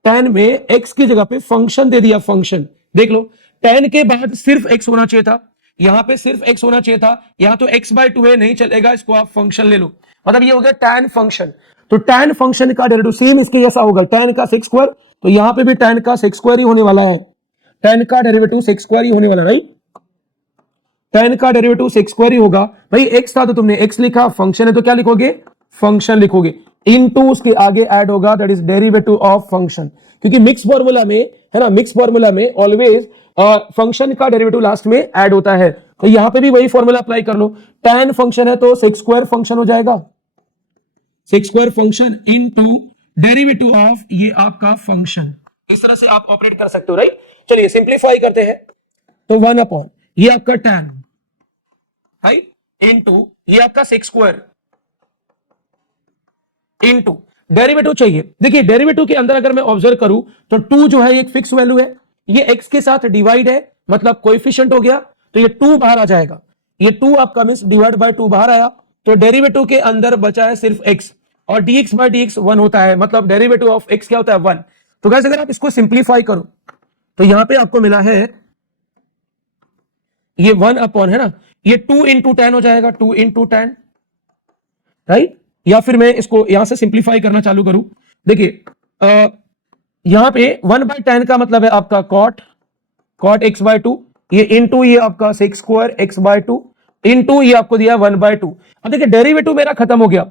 tan में x की जगह पे फंक्शन दे दिया, फंक्शन। देख लो, tan के बाद सिर्फ x होना चाहिए था, यहां पे सिर्फ x होना चाहिए था, यहां तो x/2 है, नहीं चलेगा, इसको आप फंक्शन ले लो, मतलब ये हो गया tan फंक्शन। तो tan फंक्शन का डेरिवेटिव सेम इसके जैसा होगा, tan का sec स्क्वायर, तो यहां पे भी tan का sec स्क्वायर ही होने वाला है, tan का डेरिवेटिव sec स्क्वायर ही होने वाला, राइट। tan का डेरिवेटिव sec स्क्वायर ही होगा। भाई x था तो तुमने x लिखा, फंक्शन है तो क्या लिखोगे? फंक्शन लिखोगे, इनटू उसके आगे ऐड होगा, that is derivative of function. क्योंकि मिक्स फॉर्मूला में है ना, मिक्स फॉर्मूला में ऑलवेज फंक्शन का डेरिवेटिव लास्ट में ऐड होता है, तो यहां पे भी वही फॉर्मूला अप्लाई कर लो। tan फंक्शन है तो sec स्क्वायर फंक्शन हो जाएगा, sec square function into derivative of ये आपका फंक्शन। इस तरह से आप ऑपरेट कर सकते हो, राइट। चलिए सिंप्लीफाई करते हैं, तो 1 अपॉन ये आपका tan, राइट, इनटू ये आपका sec स्क्वायर इनटू डेरिवेटिव चाहिए। देखिए डेरिवेटिव के अंदर अगर मैं ऑब्जर्व करूं तो 2 जो है एक फिक्स वैल्यू है, ये x के साथ डिवाइड है, मतलब कोएफिशिएंट हो गया, तो ये 2 बाहर आ जाएगा, ये 2 आपका मींस डिवाइड बाय 2 बाहर आया, तो डेरिवेटिव के अंदर बचा है सिर्फ x, और dx बाय dx 1 होता है, मतलब डेरिवेटिव ऑफ x क्या होता है? 1। तो गाइस अगर आप इसको सिंप्लीफाई करो तो यहां पे आपको मिला है ये 1 अपॉन, है ना, ये 2 इंटू tan हो जाएगा, 2 इंटू tan, राइट। या फिर मैं इसको यहां से सिंप्लीफाई करना चालू करूं, देखिए यहां पे 1 बाय tan का मतलब है आपका cot x/2, ये इनटू ये आपका sec स्क्वायर x/2 इनटू ये आपको दिया 1/2। अब देखिए डेरिवेटिव मेरा खत्म हो गया,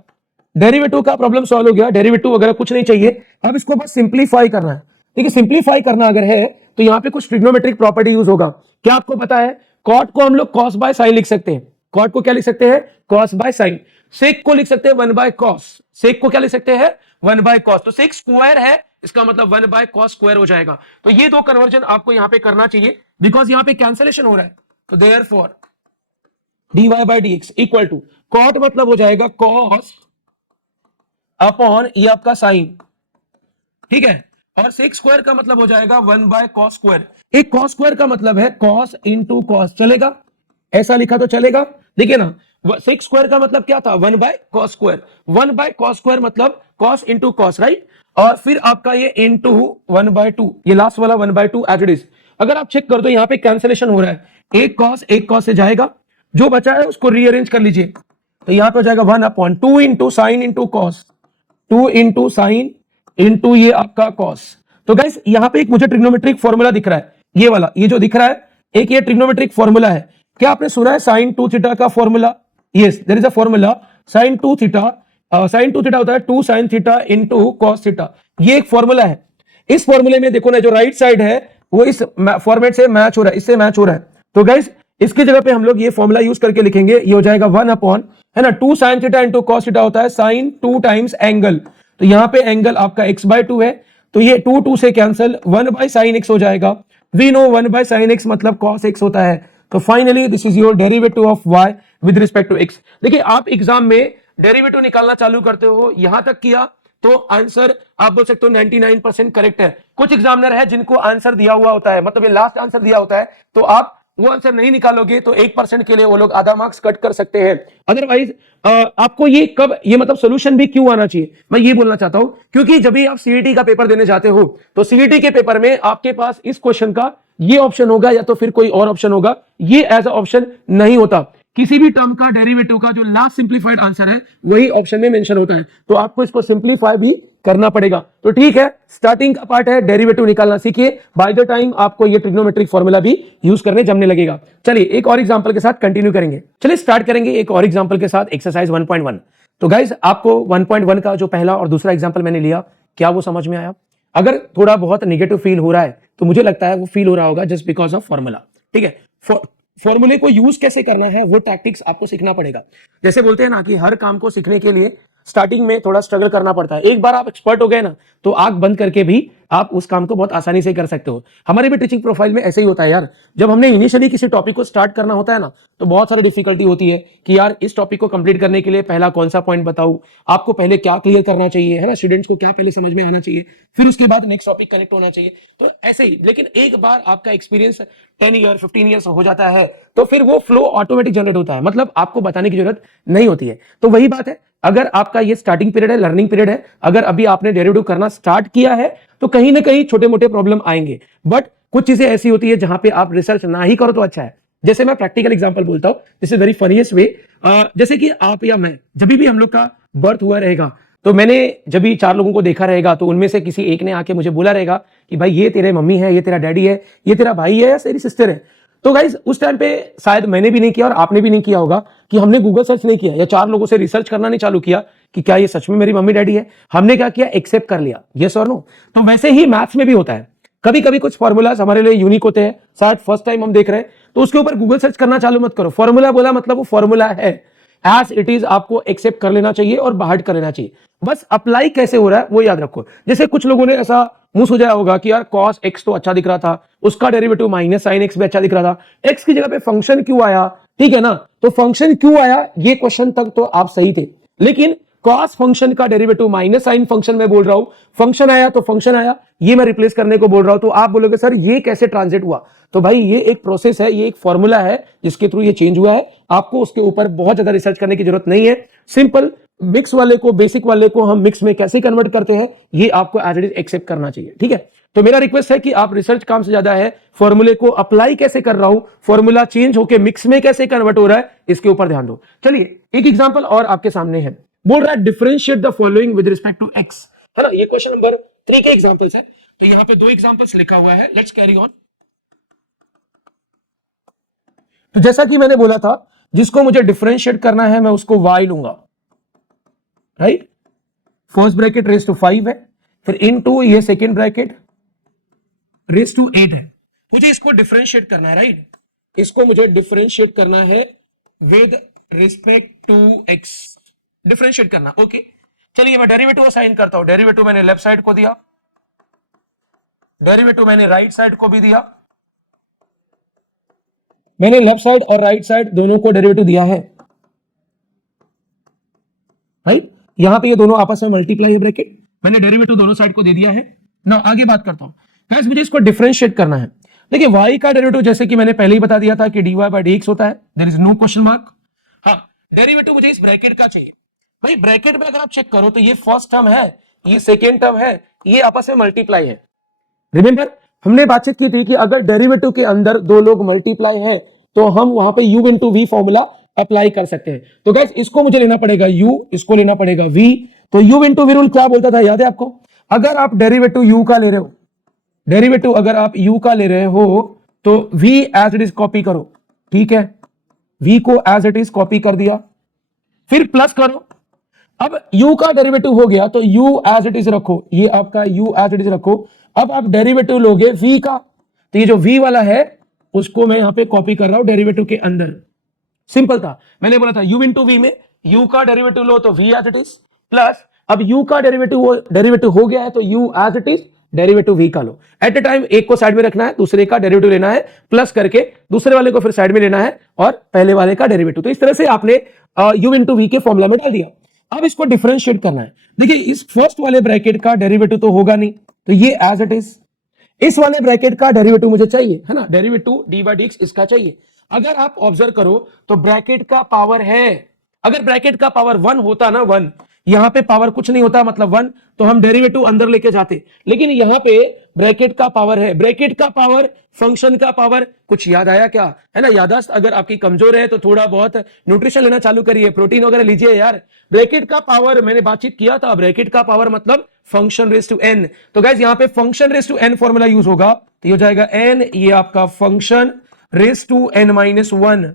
डेरिवेटिव का प्रॉब्लम सॉल्व हो गया, डेरिवेटिव वगैरह कुछ नहीं चाहिए, अब इसको बस सिंप्लीफाई करना है। देखिए सिंप्लीफाई करना अगर है तो यहां पे कुछ ट्रिग्नोमेट्रिक प्रॉपर्टी यूज होगा। क्या आपको पता है? cot को हम लोग cos बाय साइन लिख सकते हैं, cot को क्या लिख सकते हैं? cos by sine. sec को लिख सकते हैं 1 बाय cos, sec को क्या लिख सकते हैं? 1 बाय cos, तो sec स्क्वायर है, इसका मतलब 1 बाय cos स्क्वायर हो जाएगा। तो ये दो कन्वर्जन आपको यहां पे करना चाहिए, बिकॉज यहां पे कैंसिलेशन हो रहा है, तो therefore dy by dx equal to cot मतलब हो जाएगा cos अपॉन ये आपका साइन, ठीक है, और sec स्क्वायर का मतलब हो जाएगा 1 बाय cos स्क्वायर। एक cos स्क्वायर का मतलब है cos इंटू cos, चलेगा, ऐसा लिखा तो चलेगा। देखिए ना, sec स्क्वायर का मतलब क्या था? 1 by cos square, 1 by cos square मतलब cos इंटू cos, राइट। और फिर आपका ये इंटू 1/2, ये लास्ट वाला 1/2 एज इट इज। अगर आप चेक कर दो यहाँ पे कैंसिलेशन हो रहा है, एक cos से जाएगा, जो बचा है उसको रीअरेंज कर लीजिए, तो यहाँ पे हो जाएगा 1 upon 2 into sine into cos, 2 into sine into ये आपका कॉस। तो गाइस यहाँ पे एक मुझे ट्रिग्नोमेट्रिक फॉर्मूला दिख रहा है, ये वाला, ये जो दिख रहा है एक ये ट्रिग्नोमेट्रिक फॉर्मूला है। क्या आपने सुना है साइन 2 थीटा का formula? Yes, there is a formula sine 2 theta, sine 2 theta होता है 2 sine theta into cos theta, ये एक फॉर्मूला है। इस फॉर्मूले में देखो ना, जो राइट साइड है वो इस फॉर्मेट से मैच हो रहा है, इससे मैच हो रहा है। तो गाइस इसकी जगह पे हम लोग ये फॉर्मूला यूज करके लिखेंगे, ये हो जाएगा 1 अपॉन, है ना, 2 sine theta into cos theta होता है साइन 2 टाइम्स एंगल, तो यहां पे एंगल आपका x/2 है, तो ये 2 से कैंसिल, 1 बाय साइन x हो जाएगा। We know 1 by sine x मतलब cos x होता है। तो finally this is your derivative of y with respect to x। देखिए आप एग्जाम में डेरिवेटिव निकालना चालू करते हो, यहां तक किया तो आंसर आप बोल सकते हो 99% करेक्ट है। कुछ एग्जामिनर है जिनको आंसर दिया हुआ होता है, मतलब ये लास्ट आंसर दिया होता है, तो आप वो आंसर नहीं निकालोगे तो 1% के लिए वो लोग आधा मार्क्स कट कर सकते हैं। अदरवाइज आपको ये कब, ये मतलब सोल्यूशन भी क्यों आना चाहिए, मैं ये बोलना चाहता हूं, क्योंकि जब भी आप सीईटी का पेपर देने जाते हो तो सीईटी के पेपर में आपके पास इस क्वेश्चन का ये ऑप्शन होगा या तो फिर कोई और ऑप्शन होगा, ये एज अ ऑप्शन नहीं होता। किसी भी टर्म का डेरिवेटिव का जो लास्ट सिंप्लीफाइड आंसर है वही ऑप्शन में मेंशन होता है, तो आपको इसको सिंप्लीफाई भी करना पड़ेगा। तो ठीक है, स्टार्टिंग का पार्ट है, डेरिवेटिव निकालना सीखिए, बाय द टाइम आपको ये ट्रिग्नोमेट्रिक फॉर्मूला भी यूज करने जमने लगेगा। चलिए एक और एग्जांपल के साथ कंटिन्यू करेंगे। चलिए स्टार्ट करेंगे एक और एग्जांपल के साथ, एक्सरसाइज 1.1। तो गाइस आपको 1.1 का जो पहला और दूसरा एग्जांपल मैंने लिया, क्या वो समझ में आया? अगर थोड़ा बहुत नेगेटिव फील हो रहा है तो मुझे लगता है वो फील हो रहा होगा जस्ट बिकॉज ऑफ फॉर्मूला। ठीक है, फॉर्मूले को यूज कैसे करना है वो टैक्टिक्स आपको सीखना पड़ेगा। जैसे बोलते हैं ना कि हर काम को सीखने के लिए स्टार्टिंग में थोड़ा स्ट्रगल करना पड़ता है। एक बार आप एक्सपर्ट हो गए ना तो आंख बंद करके भी आप उस काम को बहुत आसानी से कर सकते हो। हमारे भी टीचिंग प्रोफाइल में ऐसे ही होता है यार, जब हमने इनिशियली किसी टॉपिक को स्टार्ट करना होता है ना तो बहुत सारी डिफिकल्टी होती है कि यार इस टॉपिक को कंप्लीट करने के लिए पहला कौन सा पॉइंट बताऊं, आपको पहले क्या क्लियर करना चाहिए, है ना, स्टूडेंट्स को क्या पहले समझ में आना चाहिए, फिर उसके बाद नेक्स्ट टॉपिक कनेक्ट होना चाहिए। तो ऐसे ही, लेकिन एक बार आपका एक्सपीरियंस 10 ईयर 15 ईयर्स हो जाता है तो फिर वो फ्लो ऑटोमेटिक जनरेट होता है, मतलब आपको बताने की जरूरत नहीं होती है। तो वही बात है, अगर आपका ये स्टार्टिंग पीरियड है, लर्निंग पीरियड है, अगर अभी आपने डेरिवेटिव करना स्टार्ट किया है तो कहीं ना कहीं छोटे मोटे प्रॉब्लम आएंगे, बट कुछ चीजें ऐसी होती है जहां पे आप रिसर्च ना ही करो तो अच्छा है। जैसे मैं प्रैक्टिकल एग्जांपल बोलता हूं, दिस इज वेरी फनीएस्ट वे। जैसे कि आप या मैं, जब भी हम लोग का बर्थ हुआ रहेगा तो मैंने जब भी 4 लोगों को देखा रहेगा तो उनमें से किसी एक ने आके मुझे बोला रहेगा कि भाई ये तेरे मम्मी है, ये तेरा डैडी है, ये तेरा भाई है या तेरी सिस्टर है। तो गाइज उस टाइम पे शायद मैंने भी नहीं किया और आपने भी नहीं किया होगा कि हमने गूगल सर्च नहीं किया या 4 लोगों से रिसर्च करना नहीं चालू किया कि क्या ये सच में मेरी मम्मी डैडी है। हमने क्या किया, एक्सेप्ट कर लिया, यस और नो। तो वैसे ही मैथ्स में भी होता है, कभी कभी कुछ फॉर्मूलाज हमारे लिए यूनिक होते हैं, शायद फर्स्ट टाइम हम देख रहे हैं तो उसके ऊपर गूगल सर्च करना चालू मत करो। फॉर्मूला बोला मतलब वो फॉर्मूला है, एज इट इज आपको एक्सेप्ट कर लेना चाहिए और बाहर कर लेना चाहिए। बस अप्लाई कैसे हो रहा है वो याद रखो। जैसे कुछ लोगों ने ऐसा मुंह सुझाया होगा कि यार cos x तो अच्छा दिख रहा था, उसका डेरिवेटिव माइनस sin x भी अच्छा दिख रहा था, x की जगह पे फंक्शन क्यों आया, ठीक है ना। तो फंक्शन क्यों आया ये क्वेश्चन तक तो आप सही थे, लेकिन cos फंक्शन का डेरिवेटिव माइनस sin फंक्शन में बोल रहा हूं, फंक्शन आया तो फंक्शन आया, ये मैं रिप्लेस करने को बोल रहा हूं। तो आप बोलोगे सर ये कैसे ट्रांजिट हुआ, तो भाई ये एक प्रोसेस है, ये एक फॉर्मूला है जिसके थ्रू ये चेंज हुआ है। आपको उसके ऊपर बहुत ज्यादा रिसर्च करने की जरूरत नहीं है। सिंपल मिक्स वाले को, बेसिक वाले को हम मिक्स में कैसे कन्वर्ट करते हैं ये आपको एज इट इज एक्सेप्ट करना चाहिए। ठीक है, तो मेरा रिक्वेस्ट है कि आप रिसर्च काम से ज्यादा है फॉर्मूले को अप्लाई कैसे कर रहा हूं, फॉर्मूला चेंज होकर मिक्स में कैसे कन्वर्ट हो रहा है इसके ऊपर ध्यान दो। चलिए एक एग्जांपल और आपके सामने है, बोल रहा है differentiate the following with respect to x, है ना। ये क्वेश्चन नंबर 3 के एग्जांपल्स है, तो यहां पे 2 एग्जांपल्स लिखा हुआ है, लेट्स कैरी ऑन। तो जैसा कि मैंने बोला था, जिसको मुझे डिफरेंशिएट करना है मैं उसको y लूंगा, right. First bracket raise to 5 है, फिर इनटू ये सेकेंड ब्रैकेट रेस टू 8 है। मुझे इसको डिफरेंशिएट करना है, राइट। इसको मुझे डिफरेंशिएट करना है with respect to x, differentiate करना, ओके। चलिए मैं डेरिवेटिव असाइन करता हूं। डेरिवेटिव मैंने लेफ्ट साइड को दिया, डेरिवेटिव मैंने राइट साइड को भी दिया, मैंने लेफ्ट साइड और राइट साइड दोनों को डेरिवेटिव दिया है, राइट। यहां पे ये दोनों आपस में मल्टीप्लाई है ब्रैकेट, मैंने डेरिवेटिव दोनों साइड को दे दिया है ना। आगे बात करता हूं गाइस, मुझे इसको डिफरेंशिएट करना है। देखिए y का डेरिवेटिव जैसे कि मैंने पहले ही बता दिया था कि dy by dx होता है, there is no question mark. हाँ, डेरिवेटिव मुझे इस ब्रैकेट का चाहिए। भाई ब्रैकेट में अगर आप चेक करो तो ये फर्स्ट टर्म है, ये सेकेंड टर्म है, ये आपस में मल्टीप्लाई है। रिमेंबर हमने बातचीत की थी कि अगर डेरिवेटिव के अंदर 2 लोग मल्टीप्लाई है तो हम वहां पे u into v formula apply कर सकते हैं। तो गाइस इसको मुझे लेना पड़ेगा u, इसको लेना पड़ेगा v। तो u इंटू वी रूल क्या बोलता था, याद है आपको? अगर आप डेरिवेटिव u का ले रहे हो, डेरिवेटिव अगर आप u का ले रहे हो तो v as it is copy करो, ठीक है। v को एज इट इज कॉपी कर दिया, फिर प्लस करो। अब u का डेरिवेटिव हो गया तो u एज इट इज रखो, ये आपका u एज इट इज रखो। अब आप डेरिवेटिव लोगे v का, तो ये जो v वाला है उसको मैं यहां पे कॉपी कर रहा हूं डेरिवेटिव के अंदर। सिंपल था, मैंने बोला था u इंटू वी में u का डेरिवेटिव लो तो v as it is, plus अब u का डेरिवेटिव हो गया है तो u as it is derivative v का लो। एट ए टाइम एक को साइड में रखना है, दूसरे का डेरिवेटिव लेना है, प्लस करके दूसरे वाले को फिर साइड में लेना है और पहले वाले का डेरिवेटिव। तो इस तरह से आपने u इंटू वी के फॉर्मूला में डाल दिया। अब इसको डिफरेंशिएट करना है। देखिए इस फर्स्ट वाले ब्रैकेट का डेरिवेटिव तो होगा नहीं, तो ये एज इट इज। इस वाले ब्रैकेट का डेरिवेटिव मुझे चाहिए, है ना, derivative D by d x इसका चाहिए। अगर आप ऑब्जर्व करो तो ब्रैकेट का पावर है, अगर ब्रैकेट का पावर 1 होता ना 1, यहाँ पे पावर कुछ नहीं होता मतलब 1, तो हम डेरिवेटिव अंदर लेके जाते। लेकिन यहाँ पे ब्रैकेट का पावर है, ब्रैकेट का पावर, फंक्शन का पावर, कुछ याद आया क्या? है ना, याददाश्त अगर आपकी कमजोर है तो थोड़ा बहुत न्यूट्रिशन लेना चालू करिए, प्रोटीन वगैरह लीजिए यार। ब्रैकेट का पावर मैंने बातचीत किया था, ब्रैकेट का पावर मतलब फंक्शन रेज टू एन। तो गाइस यहाँ पे function raise to n formula use होगा, तो ये हो जाएगा एन, ये आपका function raise to n minus 1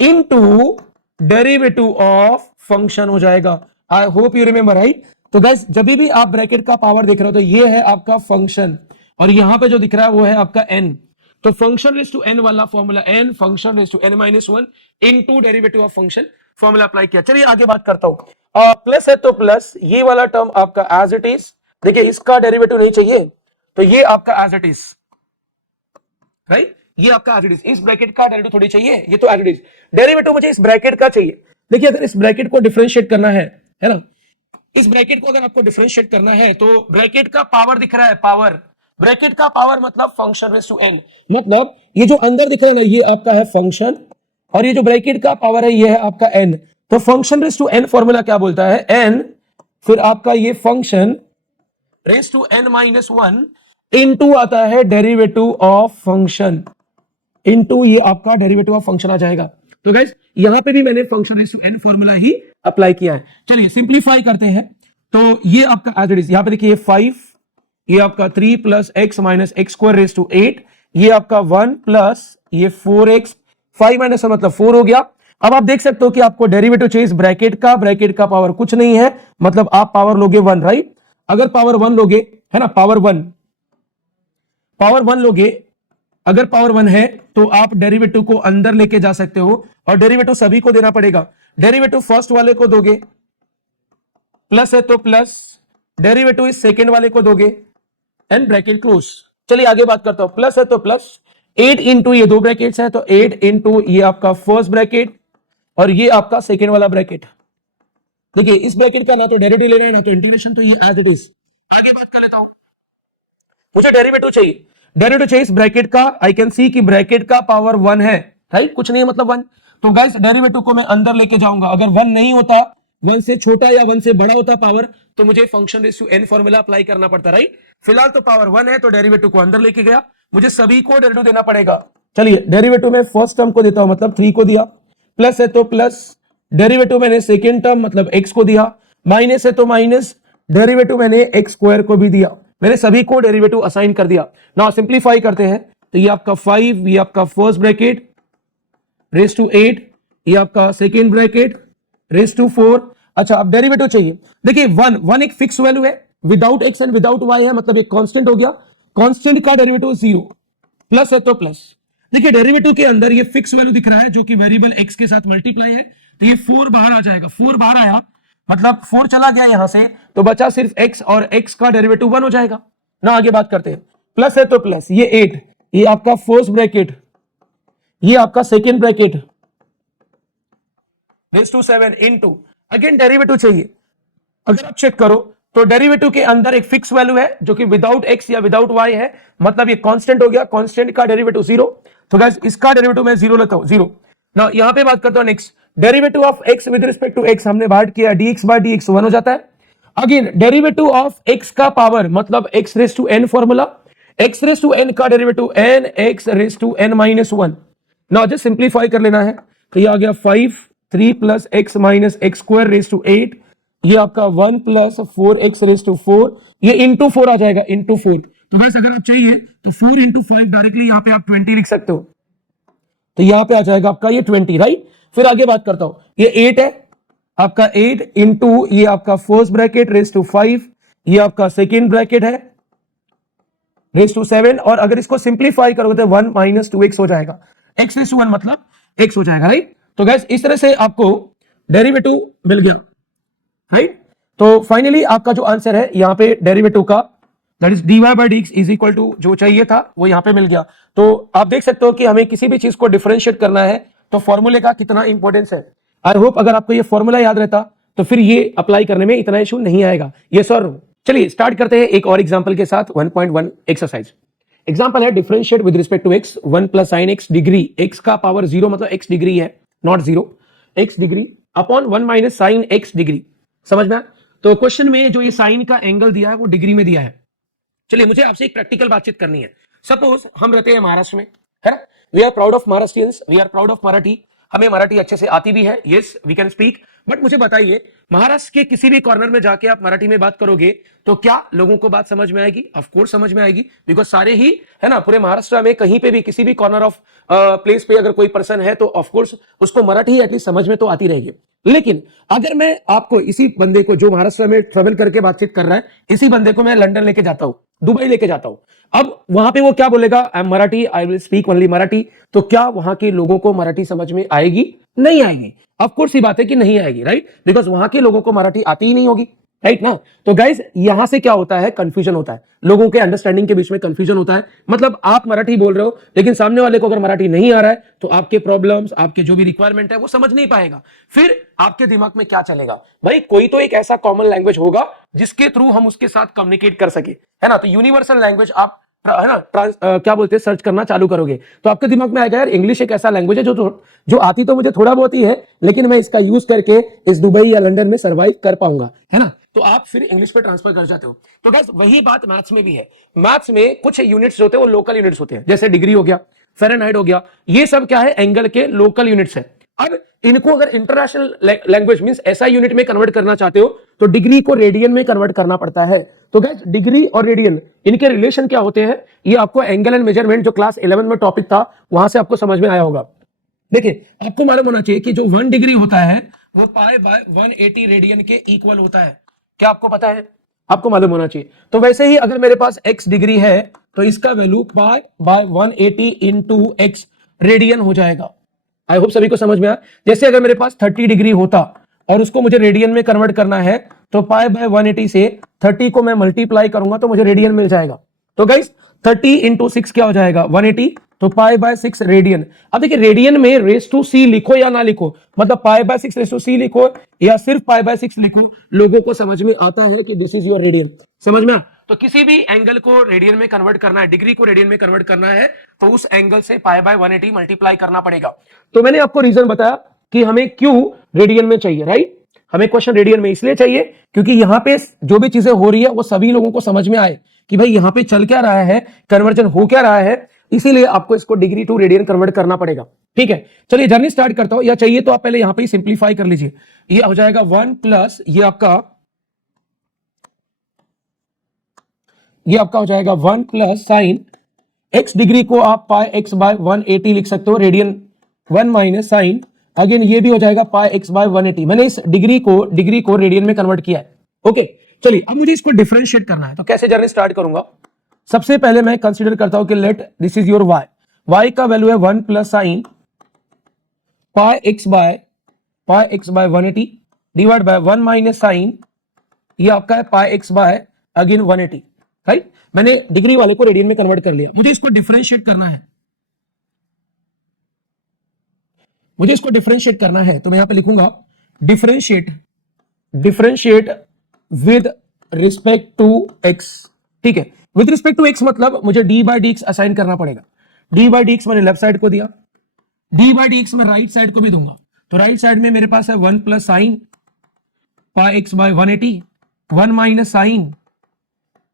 into derivative of function हो जाएगा। I hope you remember right. तो गाइस जब भी आप ब्रैकेट का पावर देख रहे हो तो ये है आपका फंक्शन, और यहां पे जो दिख रहा है वो है आपका n। तो फंक्शन रेज टू n वाला formula n function raise to n minus 1 into derivative of function formula apply किया। चलिए आगे बात करता हूं। प्लस है तो प्लस, ये वाला टर्म आपका एज इट इज, देखिए इसका डेरिवेटिव नहीं चाहिए तो ये आपका एज इट इज, राइट, ये आपका एज इट इज। इस ब्रैकेट का डेरिवेटिव थोड़ी चाहिए, ये तो एज इट इज। डेरिवेटिव मुझे इस ब्रैकेट का चाहिए। देखिए अगर इस ब्रैकेट को डिफरेंशिएट करना है ना, इस ब्रैकेट को अगर आपको डिफरेंशिएट करना है तो ब्रैकेट का पावर दिख रहा है, पावर, ब्रैकेट का पावर मतलब फंक्शन रेज टू एन, मतलब ये जो अंदर दिख रहा है ना ये आपका है फंक्शन, और ये जो ब्रैकेट का पावर है ये है आपका एन। तो function raise to n formula क्या बोलता है, एन फिर आपका ये function raise to n minus 1 into आता है डेरिवेटिव ऑफ फंक्शन, इनटू ये आपका डेरिवेटिव ऑफ फंक्शन आ जाएगा। तो गाइस यहां पे भी मैंने function raise to n formula ही अप्लाई किया है। चलिए सिंप्लीफाई करते हैं। तो ये आपका एज इट इज, यहां पे देखिए 5, ये आपका 3 plus x minus x square raise to 8, ये आपका 1 प्लस ये 4x, 5 माइनस मतलब 4 हो गया। अब आप देख सकते हो कि आपको डेरिवेटिव चाहिए इस ब्रैकेट का, ब्रैकेट का पावर कुछ नहीं है मतलब आप पावर लोगे 1, राइट। अगर पावर 1 लोगे, है ना, पावर 1 लोगे, अगर पावर 1 है तो आप डेरिवेटिव को अंदर लेके जा सकते हो, और डेरिवेटिव सभी को देना पड़ेगा। डेरिवेटिव फर्स्ट वाले को दोगे, प्लस है तो प्लस, डेरिवेटिव इस सेकंड वाले को दोगे, एंड ब्रैकेट क्लोज। चलिए आगे बात करता हूं। प्लस है तो प्लस, 8 इंटू ये दो ब्रैकेट्स है तो 8 इंटू ये आपका फर्स्ट ब्रैकेट और ये आपका सेकंड वाला ब्रैकेट। देखिए इस ब्रैकेट का ना तो डेरिवेटिव लेना है ना तो इंटीग्रेशन, तो ये एज इट इज। आगे बात कर लेता हूं, मुझे डेरिवेटिव चाहिए, डेरिवेटिव चाहिए इस ब्रैकेट का। आई कैन सी कि ब्रैकेट का पावर 1 है, राइट, कुछ नहीं है मतलब 1। तो गाइस डेरिवेटिव को मैं अंदर लेके जाऊंगा। अगर 1 नहीं होता, 1 से छोटा या 1 से बड़ा होता पावर, तो मुझे function raise to n formula apply करना पड़ता, राइट। फिलहाल तो पावर 1 है तो डेरिवेटिव को अंदर लेके गया, मुझे सभी को डेरिवेटिव देना पड़ेगा। चलिए डेरिवेटिव में फर्स्ट टर्म को देता हूं मतलब 3 को दिया, प्लस है तो प्लस, डेरिवेटिव मैंने सेकेंड टर्म मतलब x को दिया, माइनस है तो माइनस, डेरिवेटिव मैंने x स्क्वायर को भी दिया, मैंने सभी को डेरिवेटिव असाइन कर दिया। नाउ सिंप्लीफाई करते हैं तो ये आपका 5, ये आपका फर्स्ट ब्रैकेट रेज टू 8, ये आपका सेकेंड ब्रैकेट रेज टू 4। अच्छा अब डेरिवेटिव चाहिए, देखिए 1 एक फिक्स वैल्यू है, without x and without y है मतलब एक कांस्टेंट हो गया, कांस्टेंट का डेरिवेटिव 0, प्लस है तो प्लस। देखिए डेरिवेटिव के अंदर ये फिक्स वैल्यू दिख रहा है जो कि वेरिएबल x के साथ मल्टीप्लाई है, तो ये 4 बाहर आ जाएगा, 4 बाहर आया मतलब 4 चला गया यहां से, तो बचा सिर्फ x और x का डेरिवेटिव 1 हो जाएगा ना। आगे बात करते हैं, प्लस है तो प्लस, ये 8, ये आपका फर्स्ट ब्रैकेट, ये आपका second bracket raise to 7 into, again derivative चाहिए। अगर आप चेक करो तो डेरिवेटिव के अंदर एक फिक्स वैल्यू है जो कि विदाउट x या विदाउट y है, मतलब ये कांस्टेंट हो गया, कांस्टेंट का डेरिवेटिव 0, तो गाइस इसका डेरिवेटिव मैं 0 लेता हूं, 0। ना यहां पे बात करता हूं next, derivative of x with respect to x हमने बात किया, dx बाय dx 1 हो जाता है। अगेन डेरिवेटिव ऑफ x का पावर मतलब x raise to n formula, x raise to n का derivative n x raise to n minus 1। Now just simplify कर लेना है, तो ये आ गया 5, 3 plus x minus x square raise to 8, ये आपका 1 प्लस 4x रेज टू 4, ये इंटू 4 आ जाएगा, इंटू 4। तो बस अगर आप चाहिए तो 4 इंटू 5 डायरेक्टली यहाँ पे आप 20 लिख सकते हो, तो यहाँ पे आ जाएगा आपका ये 20, राइट। फिर आगे बात करता हूं, ये 8 है आपका, 8 इंटू ये आपका फर्स्ट ब्रैकेट रेज टू 5, ये आपका सेकेंड ब्रैकेट है रेज टू 7, और अगर इसको सिंप्लीफाई करोगे तो 1 माइनस 2x हो जाएगा, x रेज टू 1 मतलब x हो जाएगा, राइट। तो गैस इस तरह से आपको डेरिवेटिव मिल गया, राइट। तो फाइनली आपका जो आंसर है यहाँ पे डेरिवेटिव का, that is dy by dx is equal to जो चाहिए था वो यहाँ पे मिल गया। तो आप देख सकते हो कि हमें किसी भी चीज को डिफरेंशिएट करना है तो फॉर्मूले का कितना इंपॉर्टेंस है। आई होप अगर आपको ये फॉर्मूला याद रहता तो फिर ये अप्लाई करने में इतना इशू नहीं आएगा, यस और नो। चलिए स्टार्ट करते हैं एक और एग्जाम्पल के साथ, 1.1 एक्सरसाइज। एग्जाम्पल है differentiate with respect to x 1 plus sine x degree, x का पावर 0 मतलब x डिग्री है, not 0, x degree upon 1 minus sine x degree, समझ में आया? तो क्वेश्चन में जो ये साइन का एंगल दिया है वो डिग्री में दिया है। चलिए मुझे आपसे एक प्रैक्टिकल बातचीत करनी है। सपोज हम रहते हैं महाराष्ट्र में, है ना, we are proud of Maharashtrians, we are proud of Marathi, हमें मराठी अच्छे से आती भी है, yes we can speak. But मुझे बताइए, महाराष्ट्र के किसी भी कॉर्नर में जाके आप मराठी में बात करोगे तो क्या लोगों को बात समझ में आएगी? ऑफ कोर्स समझ में आएगी, बिकॉज सारे ही, है ना, पूरे महाराष्ट्र में कहीं पे भी किसी भी कॉर्नर ऑफ प्लेस पे अगर कोई पर्सन है तो ऑफ कोर्स उसको मराठी एटलीस्ट समझ में तो आती रहेगी। लेकिन अगर मैं आपको इसी बंदे को जो महाराष्ट्र में ट्रेवल करके बातचीत कर रहा है, इसी बंदे को मैं लंदन लेके जाता हूं, दुबई लेके जाता हूं, अब वहां पे वो क्या बोलेगा? I am Marathi, I will speak only Marathi. तो क्या वहां के लोगों को मराठी समझ में आएगी? नहीं आएगी। ऑफ कोर्स ये बात है कि नहीं आएगी, राइट, बिकॉज वहां के लोगों को मराठी आती ही नहीं होगी, राइट ना। तो गाइज यहां से क्या होता है? कंफ्यूजन होता है, लोगों के अंडरस्टैंडिंग के बीच में कंफ्यूजन होता है। मतलब आप मराठी बोल रहे हो लेकिन सामने वाले को अगर मराठी नहीं आ रहा है तो आपके प्रॉब्लम्स, आपके जो भी रिक्वायरमेंट है वो समझ नहीं पाएगा। फिर आपके दिमाग में क्या चलेगा? भाई कोई तो एक ऐसा कॉमन लैंग्वेज होगा जिसके थ्रू हम उसके साथ कम्युनिकेट कर सके, है ना। तो यूनिवर्सल लैंग्वेज आप, है ना, क्या बोलते हैं, सर्च करना चालू करोगे तो आपके दिमाग में आएगा यार इंग्लिश एक ऐसा लैंग्वेज है जो आती तो मुझे थोड़ा बहुत ही है, लेकिन मैं इसका यूज करके इस दुबई या लंदन में सर्वाइव कर पाऊंगा, है ना। तो आप फिर इंग्लिश पे ट्रांसफर कर जाते हो। तो गाइस वही बात मैथ्स में भी है। मैथ्स में कुछ यूनिट्स होते हैं वो लोकल यूनिट्स होते हैं, जैसे डिग्री हो गया, फ़ारेनहाइट हो गया, ये सब क्या है? एंगल के लोकल यूनिट्स है। अब इनको अगर इंटरनेशनल लैंग्वेज मींस ऐसा यूनिट में कन्वर्ट करना चाहते हो तो डिग्री को रेडियन में कन्वर्ट करना पड़ता है। तो गाइस डिग्री और रेडियन इनके रिलेशन क्या होते हैं? ये आपको एंगल एंड मेजरमेंट जो क्लास 11 में टॉपिक था वहां से आपको समझ में आया होगा। देखिए आपको मालूम होना चाहिए कि जो 1 डिग्री होता है वो पाई बाय 180 रेडियन के इक्वल होता है। क्या आपको पता है? आपको मालूम होना चाहिए। तो वैसे ही अगर मेरे पास x डिग्री है तो इसका value pi by 180 into x radian हो जाएगा। आई होप सभी को समझ में आया। जैसे अगर मेरे पास 30 डिग्री होता और उसको मुझे रेडियन में कन्वर्ट करना है तो पाई बाय 180 से 30 को मैं मल्टीप्लाई करूंगा तो मुझे रेडियन मिल जाएगा। तो गाइस 30 इंटू 6 क्या हो जाएगा? 180, तो पाई बाय 6 रेडियन। अब देखिए रेडियन में रेस टू सी लिखो या ना लिखो, मतलब पाई बाय 6 रेस टू सी लिखो या सिर्फ पाई बाय 6 लिखो, लोगों को समझ में आता है कि दिस इज योर रेडियन। समझ में आ? तो किसी भी एंगल को रेडियन में कन्वर्ट करना है, डिग्री को रेडियन में कन्वर्ट करना है तो उस एंगल से पाई बाय 180 मल्टीप्लाई करना पड़ेगा। तो मैंने आपको रीजन बताया कि हमें क्यों रेडियन में चाहिए, राइट। हमें क्वेश्चन रेडियन में इसलिए चाहिए क्योंकि यहां पे जो भी चीजें हो रही है वो सभी लोगों को समझ में आए कि भाई यहां पे चल क्या रहा है, कन्वर्जन हो क्या रहा है, इसीलिए आपको इसको डिग्री टू रेडियन कन्वर्ट करना पड़ेगा। ठीक है, चलिए जर्नी स्टार्ट करता हूं, या चाहिए तो आप पहले यहां पे सिंप्लीफाई कर लीजिए। ये हो जाएगा 1 प्लस ये आपका हो जाएगा 1 प्लस साइन x डिग्री को आप पाई x बाय 180 लिख सकते हो, रेडियन 1 माइनस साइन अगेन ये भी हो जाएगा पाई x बाय 180। मैंने इस डिग्री को रेडियन में कन्वर्ट किया है। ओके चलिए अब मुझे इसको डिफरेंशिएट करना है, तो कैसे जर्नी स्टार्ट करूंगा? सबसे पहले मैं कंसीडर करता हूं कि let this is your y का वैल्यू है 1 plus sine pi x by 180 divide by 1 minus sine ये आपका है pi x by again 180, right. मैंने डिग्री वाले को रेडियन में कन्वर्ट कर लिया, मुझे इसको डिफरेंशिएट करना है, तो मैं यहां पे लिखूंगा differentiate with respect to x। ठीक है, विद रिस्पेक्ट टू x मतलब मुझे d by d x assign करना पड़ेगा। d बाई डी एक्स मैंने लेफ्ट साइड को दिया, d बाई डी एक्स मैं राइट साइड को भी दूंगा, तो राइट साइड में मेरे पास है 1 plus sine pi x by 180 1 minus sine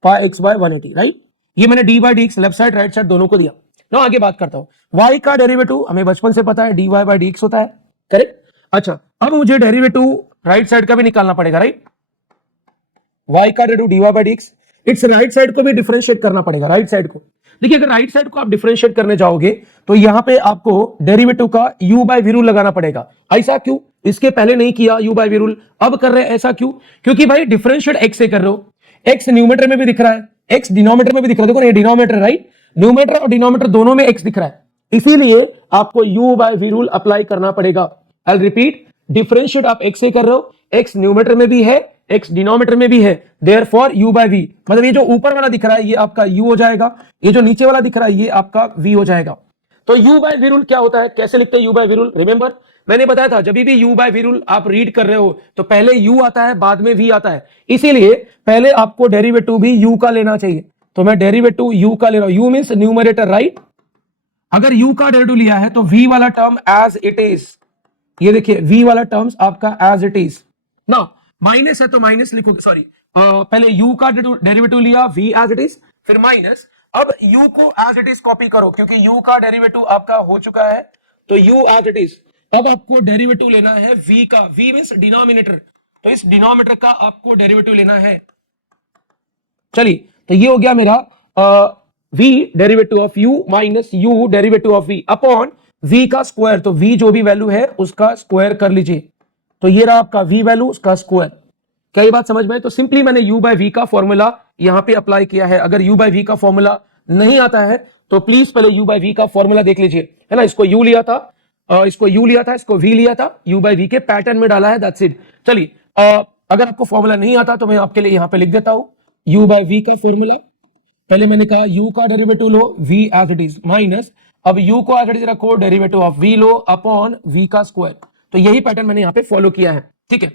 pi x by 180, right. ये मैंने d by d x left side right side दोनों को दिया। तो आगे बात करता हूं, y का डेरिवेटिव हमें बचपन से पता है dy बाई डी एक्स होता है, करेक्ट। अच्छा अब मुझे डेरिवेटिव राइट साइड का भी निकालना पड़ेगा, राइट। y का derivative dy by d x, it's right side को भी डिफरेंशिएट करना पड़ेगा, राइट साइड को। देखिए अगर राइट साइड को आप डिफरेंशिएट करने जाओगे तो यहां पे आपको डेरिवेटिव का u बाय वी रूल लगाना पड़ेगा। ऐसा क्यों? इसके पहले नहीं किया u बाय वी रूल, अब कर रहे हैं, ऐसा क्यों? क्योंकि भाई डिफरेंशिएट x से कर रहे हो, x न्यूमरेटर में भी दिख रहा है, x डिनोमिनेटर में भी दिख रहा है, देखो ये डिनोमिनेटर, राइट, न्यूमरेटर और डिनोमिनेटर दोनों में x दिख रहा है, इसीलिए आपको u by v rule apply करना पड़ेगा। आई रिपीट, डिफरेंशिएट आप x से कर रहे हो, x न्यूमरेटर में भी है, x डिनोमिनेटर में भी है, देयरफॉर u बाय v, मतलब ये जो ऊपर वाला दिख रहा है ये आपका u हो जाएगा, ये जो नीचे वाला दिख रहा है ये आपका v हो जाएगा। तो u बाय वी रूल क्या होता है, कैसे लिखते हैं u by v rule? Remember मैंने बताया था जब भी u बाय वी रूल आप रीड कर रहे हो तो पहले u आता है बाद में v आता है, इसीलिए पहले आपको डेरिवेटिव भी u का लेना चाहिए। तो मैं डेरिवेटिव u का ले रहा हूं, u मींस न्यूमरेटर, राइट। अगर u का डेरिवेटिव लिया है तो v वाला टर्म एज इट इज, ये देखिए v वाला टर्म्स आपका as it is. Now minus है तो माइनस लिखोगे, सॉरी पहले u का डेरिवेटिव लिया v एज इट इज, फिर माइनस, अब u को एज इट इज कॉपी करो क्योंकि u का डेरिवेटिव आपका हो चुका है, तो u एज इट इज। अब आपको डेरिवेटिव लेना है v का, v मींस डिनोमिनेटर, तो इस डिनोमिनेटर का आपको डेरिवेटिव लेना है। चलिए तो ये हो गया मेरा v derivative of u minus u derivative of v upon v का स्क्वायर, तो v जो भी वैल्यू है उसका स्क्वायर कर लीजिए, तो ये रहा आपका v वैल्यू उसका स्क्वायर। क्या ये बात समझ में? तो सिंपली मैंने u बाय v का फॉर्मूला यहां पे अप्लाई किया है। अगर u बाय v का फॉर्मूला नहीं आता है तो प्लीज पहले u बाय v का फॉर्मूला देख लीजिए, है ना। इसको u लिया था, इसको u लिया था, इसको v लिया था, u बाय v के पैटर्न में डाला है, दैट्स इट। चलिए अगर आपको फॉर्मूला नहीं आता तो मैं आपके लिए यहां पे लिख देता हूं u बाय v का फॉर्मूला। पहले मैंने कहा u का डेरिवेटिव लो v as it is minus, अब u को एज इट इज रखो, डेरिवेटिव ऑफ v लो अपॉन v का स्क्वायर। तो यही पैटर्न मैंने यहां पे फॉलो किया है, ठीक है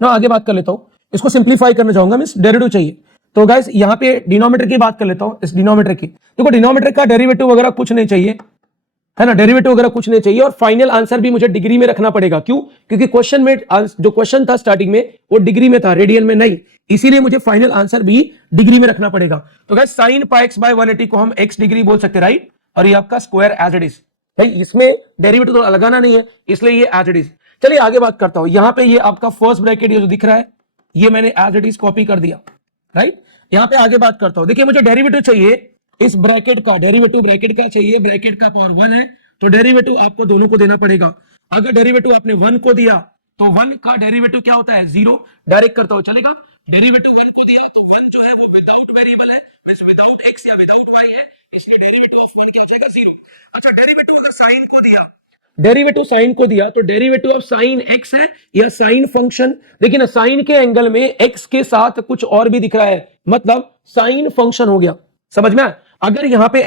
ना। आगे बात कर लेता हूं, इसको सिंप्लीफाई करना चाहूंगा, मींस डेरिवेटिव चाहिए। तो गाइस यहां पे डिनोमिनेटर की बात कर लेता हूं, इस डिनोमिनेटर की। देखो डिनोमिनेटर का डेरिवेटिव वगैरह कुछ नहीं चाहिए, है ना, डेरिवेटिव वगैरह कुछ नहीं चाहिए, और फाइनल आंसर भी मुझे डिग्री में रखना पड़ेगा। क्यों? क्योंकि क्वेश्चन में जो क्वेश्चन था स्टार्टिंग में वो डिग्री में था, रेडियन में नहीं, इसीलिए मुझे फाइनल आंसर भी डिग्री में रखना पड़ेगा। तो guys sin pi x by 180 को हम x डिग्री बोल सकते हैं, राइट, और ये आपका स्क्वायर एज इट इज, भाई इसमें डेरिवेटिव तो लगाना नहीं है इसलिए ये एज इट इज। चलिए आगे बात करता हूं, यहां पे ये आपका फर्स्ट ब्रैकेट ये जो दिख रहा है ये मैंने एज इट इज कॉपी कर दिया, राइट। यहां पे आगे बात करता हूं, देखिए मुझे डेरिवेटिव चाहिए इस ब्रैकेट का, डेरिवेटिव ब्रैकेट का चाहिए, ब्रैकेट का पावर 1 है तो डेरिवेटिव आपको दोनों को देना पड़ेगा। अगर डेरिवेटिव आपने 1 को दिया तो 1 का डेरिवेटिव क्या होता है, 0। डायरेक्ट करता हूं, चलेगा। डेरिवेटिव 1 को दिया तो 1 जो है वो विदाउट वेरिएबल है, मींस विदाउट x या विदाउट y है, इसलिए डेरिवेटिव ऑफ 1 क्या आ जाएगा, 0। अच्छा डेरिवेटिव अगर साइन को दिया, डेरिवेटिव साइन को दिया तो डेरिवेटिव ऑफ साइन x है या साइन फंक्शन, लेकिन साइन के एंगल में x के साथ कुछ और भी दिख रहा है, मतलब साइन फंक्शन हो गया, समझ में? अगर यहाँ पे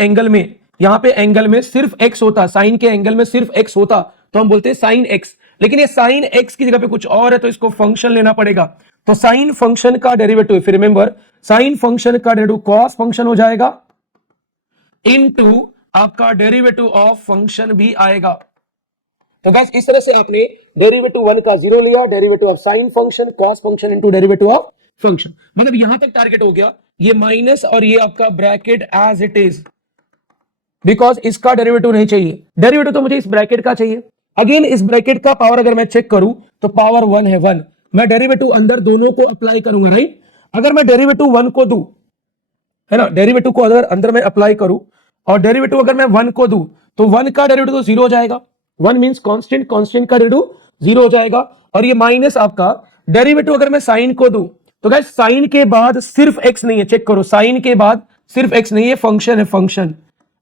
एंगल में सिर्फ x होता, साइन के एंगल में सिर्फ x होता तो हम बोलते हैं साइन x, लेकिन ये साइन x की जगह पे कुछ और है तो इसको फंक्शन लेना पड़ेगा। तो साइन फंक्शन का डेरिवेटिव, फिर रिमेंबर साइन फंक्शन का डेरिवेटिव कॉस फंक्शन हो जाएगा इनटू आपका डेरिवेटिव ऑफ फंक्शन भी आएगा। तो गाइस इस तरह से आपने डेरिवेटिव 1 का 0 लिया, derivative of sine function cos function into derivative of function, मतलब यहां तक टारगेट हो गया, ये माइनस और ये आपका bracket as it is, because इसका डेरिवेटिव नहीं चाहिए, डेरिवेटिव तो मुझे इस ब्रैकेट का चाहिए। अगेन इस ब्रैकेट का पावर अगर मैं चेक करूं तो पावर 1 है, 1, मैं डेरिवेटिव अंदर दोनों को अप्लाई करूंगा, राइट। अगर मैं डेरिवेटिव 1 को दूं, है ना, डेरिवेटिव को अगर अंदर मैं अप्लाई करूं और डेरिवेटिव अगर मैं 1 को दूं तो 1 का डेरिवेटिव तो 0 हो जाएगा, 1 मींस कांस्टेंट, कांस्टेंट का डेरिवेटिव 0 हो जाएगा, और ये माइनस आपका डेरिवेटिव अगर मैं साइन को दूं तो गाइस साइन के बाद सिर्फ x नहीं है, चेक करो, साइन के बाद सिर्फ x नहीं है, फंक्शन है, फंक्शन।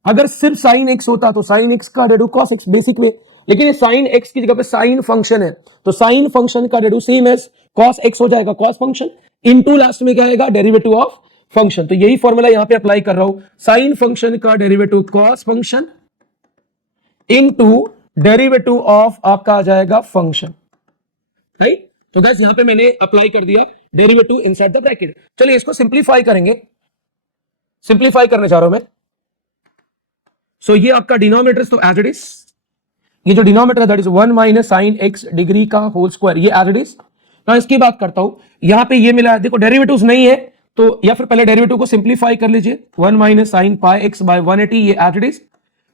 अगर सिर्फ साइन x होता तो साइन x का डेरिवेटिव cos x बेसिक में, लेकिन ये साइन x की जगह पे साइन फंक्शन है तो साइन फंक्शन का derivative same as cos x हो जाएगा, cos फंक्शन इनटू लास्ट में क्या आएगा, डेरिवेटिव ऑफ फंक्शन। तो यही फॉर्मूला यहां पे अप्लाई कर रहा हूं, साइन फंक्शन का derivative cos function into derivative of आपका आ जाएगा फंक्शन, राइट। तो गाइस यहां पे मैंने अप्लाई कर दिया डेरिवेटिव इनसाइड द ब्रैकेट। चलिए इसको सिंप्लीफाई करेंगे, सिंप्लीफाई करने जा रहा हूं मैं। सो ये आपका डिनोमिनेटर तो एज इट इज, ये जो डिनोमिनेटर है that is 1 minus sine x degree का होल स्क्वायर, ये एज इट इज। मैं इसकी बात करता हूं, यहां पे ये मिला है, देखो डेरिवेटिव्स नहीं है तो या फिर पहले डेरिवेटिव को सिंप्लीफाई कर लीजिए, 1 minus sine pi x by 180, ये एज इट इज।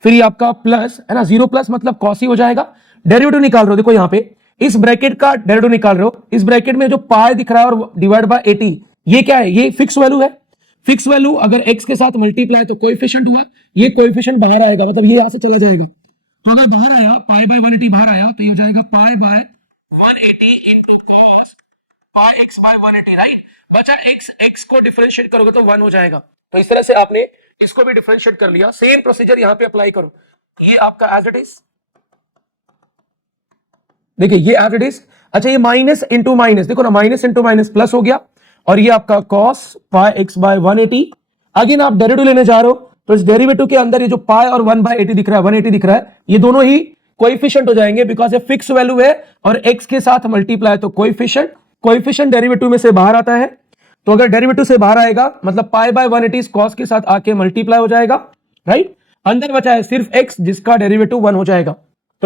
फिर ये आपका प्लस है ना, 0 प्लस मतलब कॉस ही हो जाएगा। डेरिवेटिव निकाल रहे हो, देखो यहां पे इस ब्रैकेट का डेरिवेटिव निकाल रहे हो, इस ब्रैकेट में जो पाई दिख रहा है और डिवाइड बाय 80, ये क्या है, ये फिक्स वैल्यू है। फिक्स वैल्यू अगर x के साथ मल्टीप्लाई तो कोएफिशिएंट हुआ, ये कोएफिशिएंट बाहर आएगा, मतलब ये यहां से चला जाएगा, तो अगर बाहर आया पाई बाय 180 बाहर आया तो ये हो जाएगा pi by 180 into cos pi x by 180, right. बचा x को डिफरेंशिएट करोगे तो 1 हो जाएगा। तो इस तरह से आपने इसको भी डिफरेंशिएट कर लिया, सेम प्रोसीजर यहां पे अप्लाई करो, ये आपका एज इट इज, देखिए ये एज इट इज। अच्छा ये माइनस इंटू माइनस, देखो ना, माइनस इंटू माइनस प्लस हो गया, और ये आपका cos pi x by 180। Again आप डेरिवेटिव लेने जा रहे हो तो इस डेरिवेटिव के अंदर ये जो पाई और 1/80 दिख रहा है, 180 दिख रहा है, ये दोनों ही कोएफिशिएंट हो जाएंगे, बिकॉज ये फिक्स वैल्यू है और x के साथ मल्टीप्लाई तो कोएफिशिएंट, कोएफिशिएंट डेरिवेटिव में से बाहर आता है, तो अगर डेरिवेटिव से बाहर आएगा मतलब पाई बाय 180 cos के साथ आके मल्टीप्लाई हो जाएगा, राइट। अंदर बचा है सिर्फ x जिसका डेरिवेटिव 1 हो जाएगा।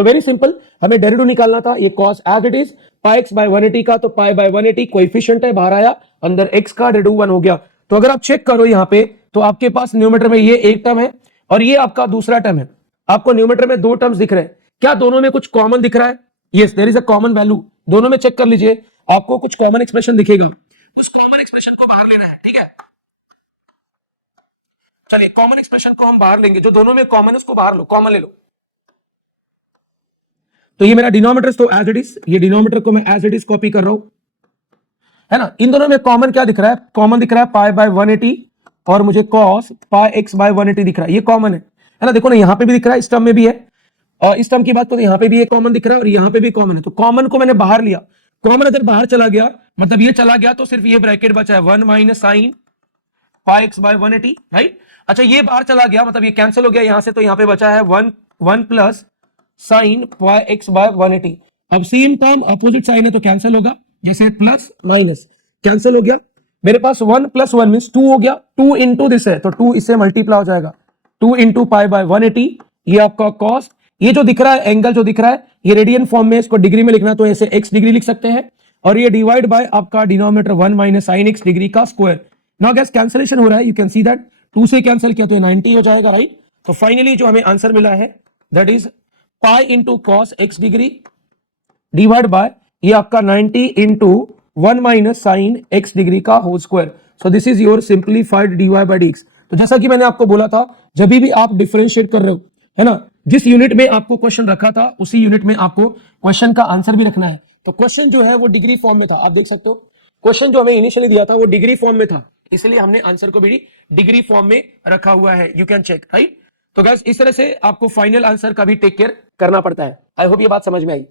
तो वेरी सिंपल, हमें डेरिवेटिव निकालना था, ये cos as it is pi x by 180 का, तो पाई बाय 180 कोएफिशिएंट है, बाहर आया, अंदर x का डेरिवेटिव 1 हो गया। तो अगर आप चेक करो यहाँ पे, तो आपके पास न्यूमेरेटर में ये एक टर्म है और ये आपका दूसरा टर्म है। आपको न्यूमेरेटर में दो टर्म्स दिख रहे हैं, क्या दोनों में कुछ कॉमन दिख रहा है? Yes, there is a common value, दोनों में चेक कर लीजिए, आपको कुछ कॉमन एक्सप्रेशन दिखेगा, उस कॉमन एक्सप्रेशन को बाहर लेना है, ठीक है। चलिए कॉमन एक्सप्रेशन को हम बाहर लेंगे, जो दोनों में कॉमन है उसको बाहर लो, कॉमन ले लो। तो ये मेरा डिनोमिनेटर तो एज इट इज, ये डिनोमिनेटर को मैं एज इट इज कॉपी कर रहा हूं, है ना। इन दोनों में कॉमन क्या दिख रहा है? कॉमन दिख रहा है पाई बाय 180 और मुझे cos पाई एक्स बाय 180 दिख रहा है, ये कॉमन है ना। देखो ना, यहां पे भी दिख रहा है, इस टर्म में भी है, और इस टर्म की बात करो, यहां पे भी एक कॉमन दिख रहा है और यहां पे भी कॉमन है। तो कॉमन को मैंने बाहर लिया, कॉमन अगर बाहर चला गया मतलब ये चला गया, तो सिर्फ ये ब्रैकेट बचा है 1 minus sine pi x by 180, right. अच्छा, ये बाहर चला गया मतलब ये कैंसिल हो गया यहां से, तो यहां पे बचा है 1 plus sine pi x by 180। अब सेम टर्म अपोजिट साइन है तो कैंसिल होगा, जैसे प्लस माइनस कैंसिल हो गया, मेरे पास 1 प्लस 1 मींस 2 हो गया, 2 इंटू दिस है तो 2 इससे मल्टीप्लाई हो जाएगा, 2 इंटू पाई बाय 180, ये आपका कॉस। ये जो दिख रहा है एंगल जो दिख रहा है ये रेडियन फॉर्म में, इसको डिग्री में लिखना तो ऐसे x डिग्री लिख सकते हैं, और ये डिवाइड बाय आपका denominator 1 minus sine x degree का स्क्वायर। नाउ गैस कैंसिलेशन हो रहा है, यू कैन सी दैट 2 से कैंसिल किया तो ये 90 हो जाएगा, राइट। तो फाइनली जो हमें आंसर मिला है that is pi into cos x degree divide by ये आपका 90 into 1 minus sine x degree का whole square. So this is your simplified dy by dx। तो जैसा कि मैंने आपको बोला था, जब भी आप डिफरेंशिएट कर रहे हो, है ना, जिस यूनिट में आपको क्वेश्चन रखा था उसी यूनिट में आपको क्वेश्चन का आंसर भी रखना है। तो क्वेश्चन जो है वो डिग्री फॉर्म में था, आप देख सकते हो क्वेश्चन जो हमें इनिशियली दिया था वो डिग्री फॉर्म में था, इसलिए हमने आंसर को भी डिग्री फॉर्म में रखा हुआ है, यू कैन चेक, राइट। तो गाइस इस तरह से आपको फाइनल आंसर का भी टेक केयर करना पड़ता है। आई होप ये बात समझ में आई।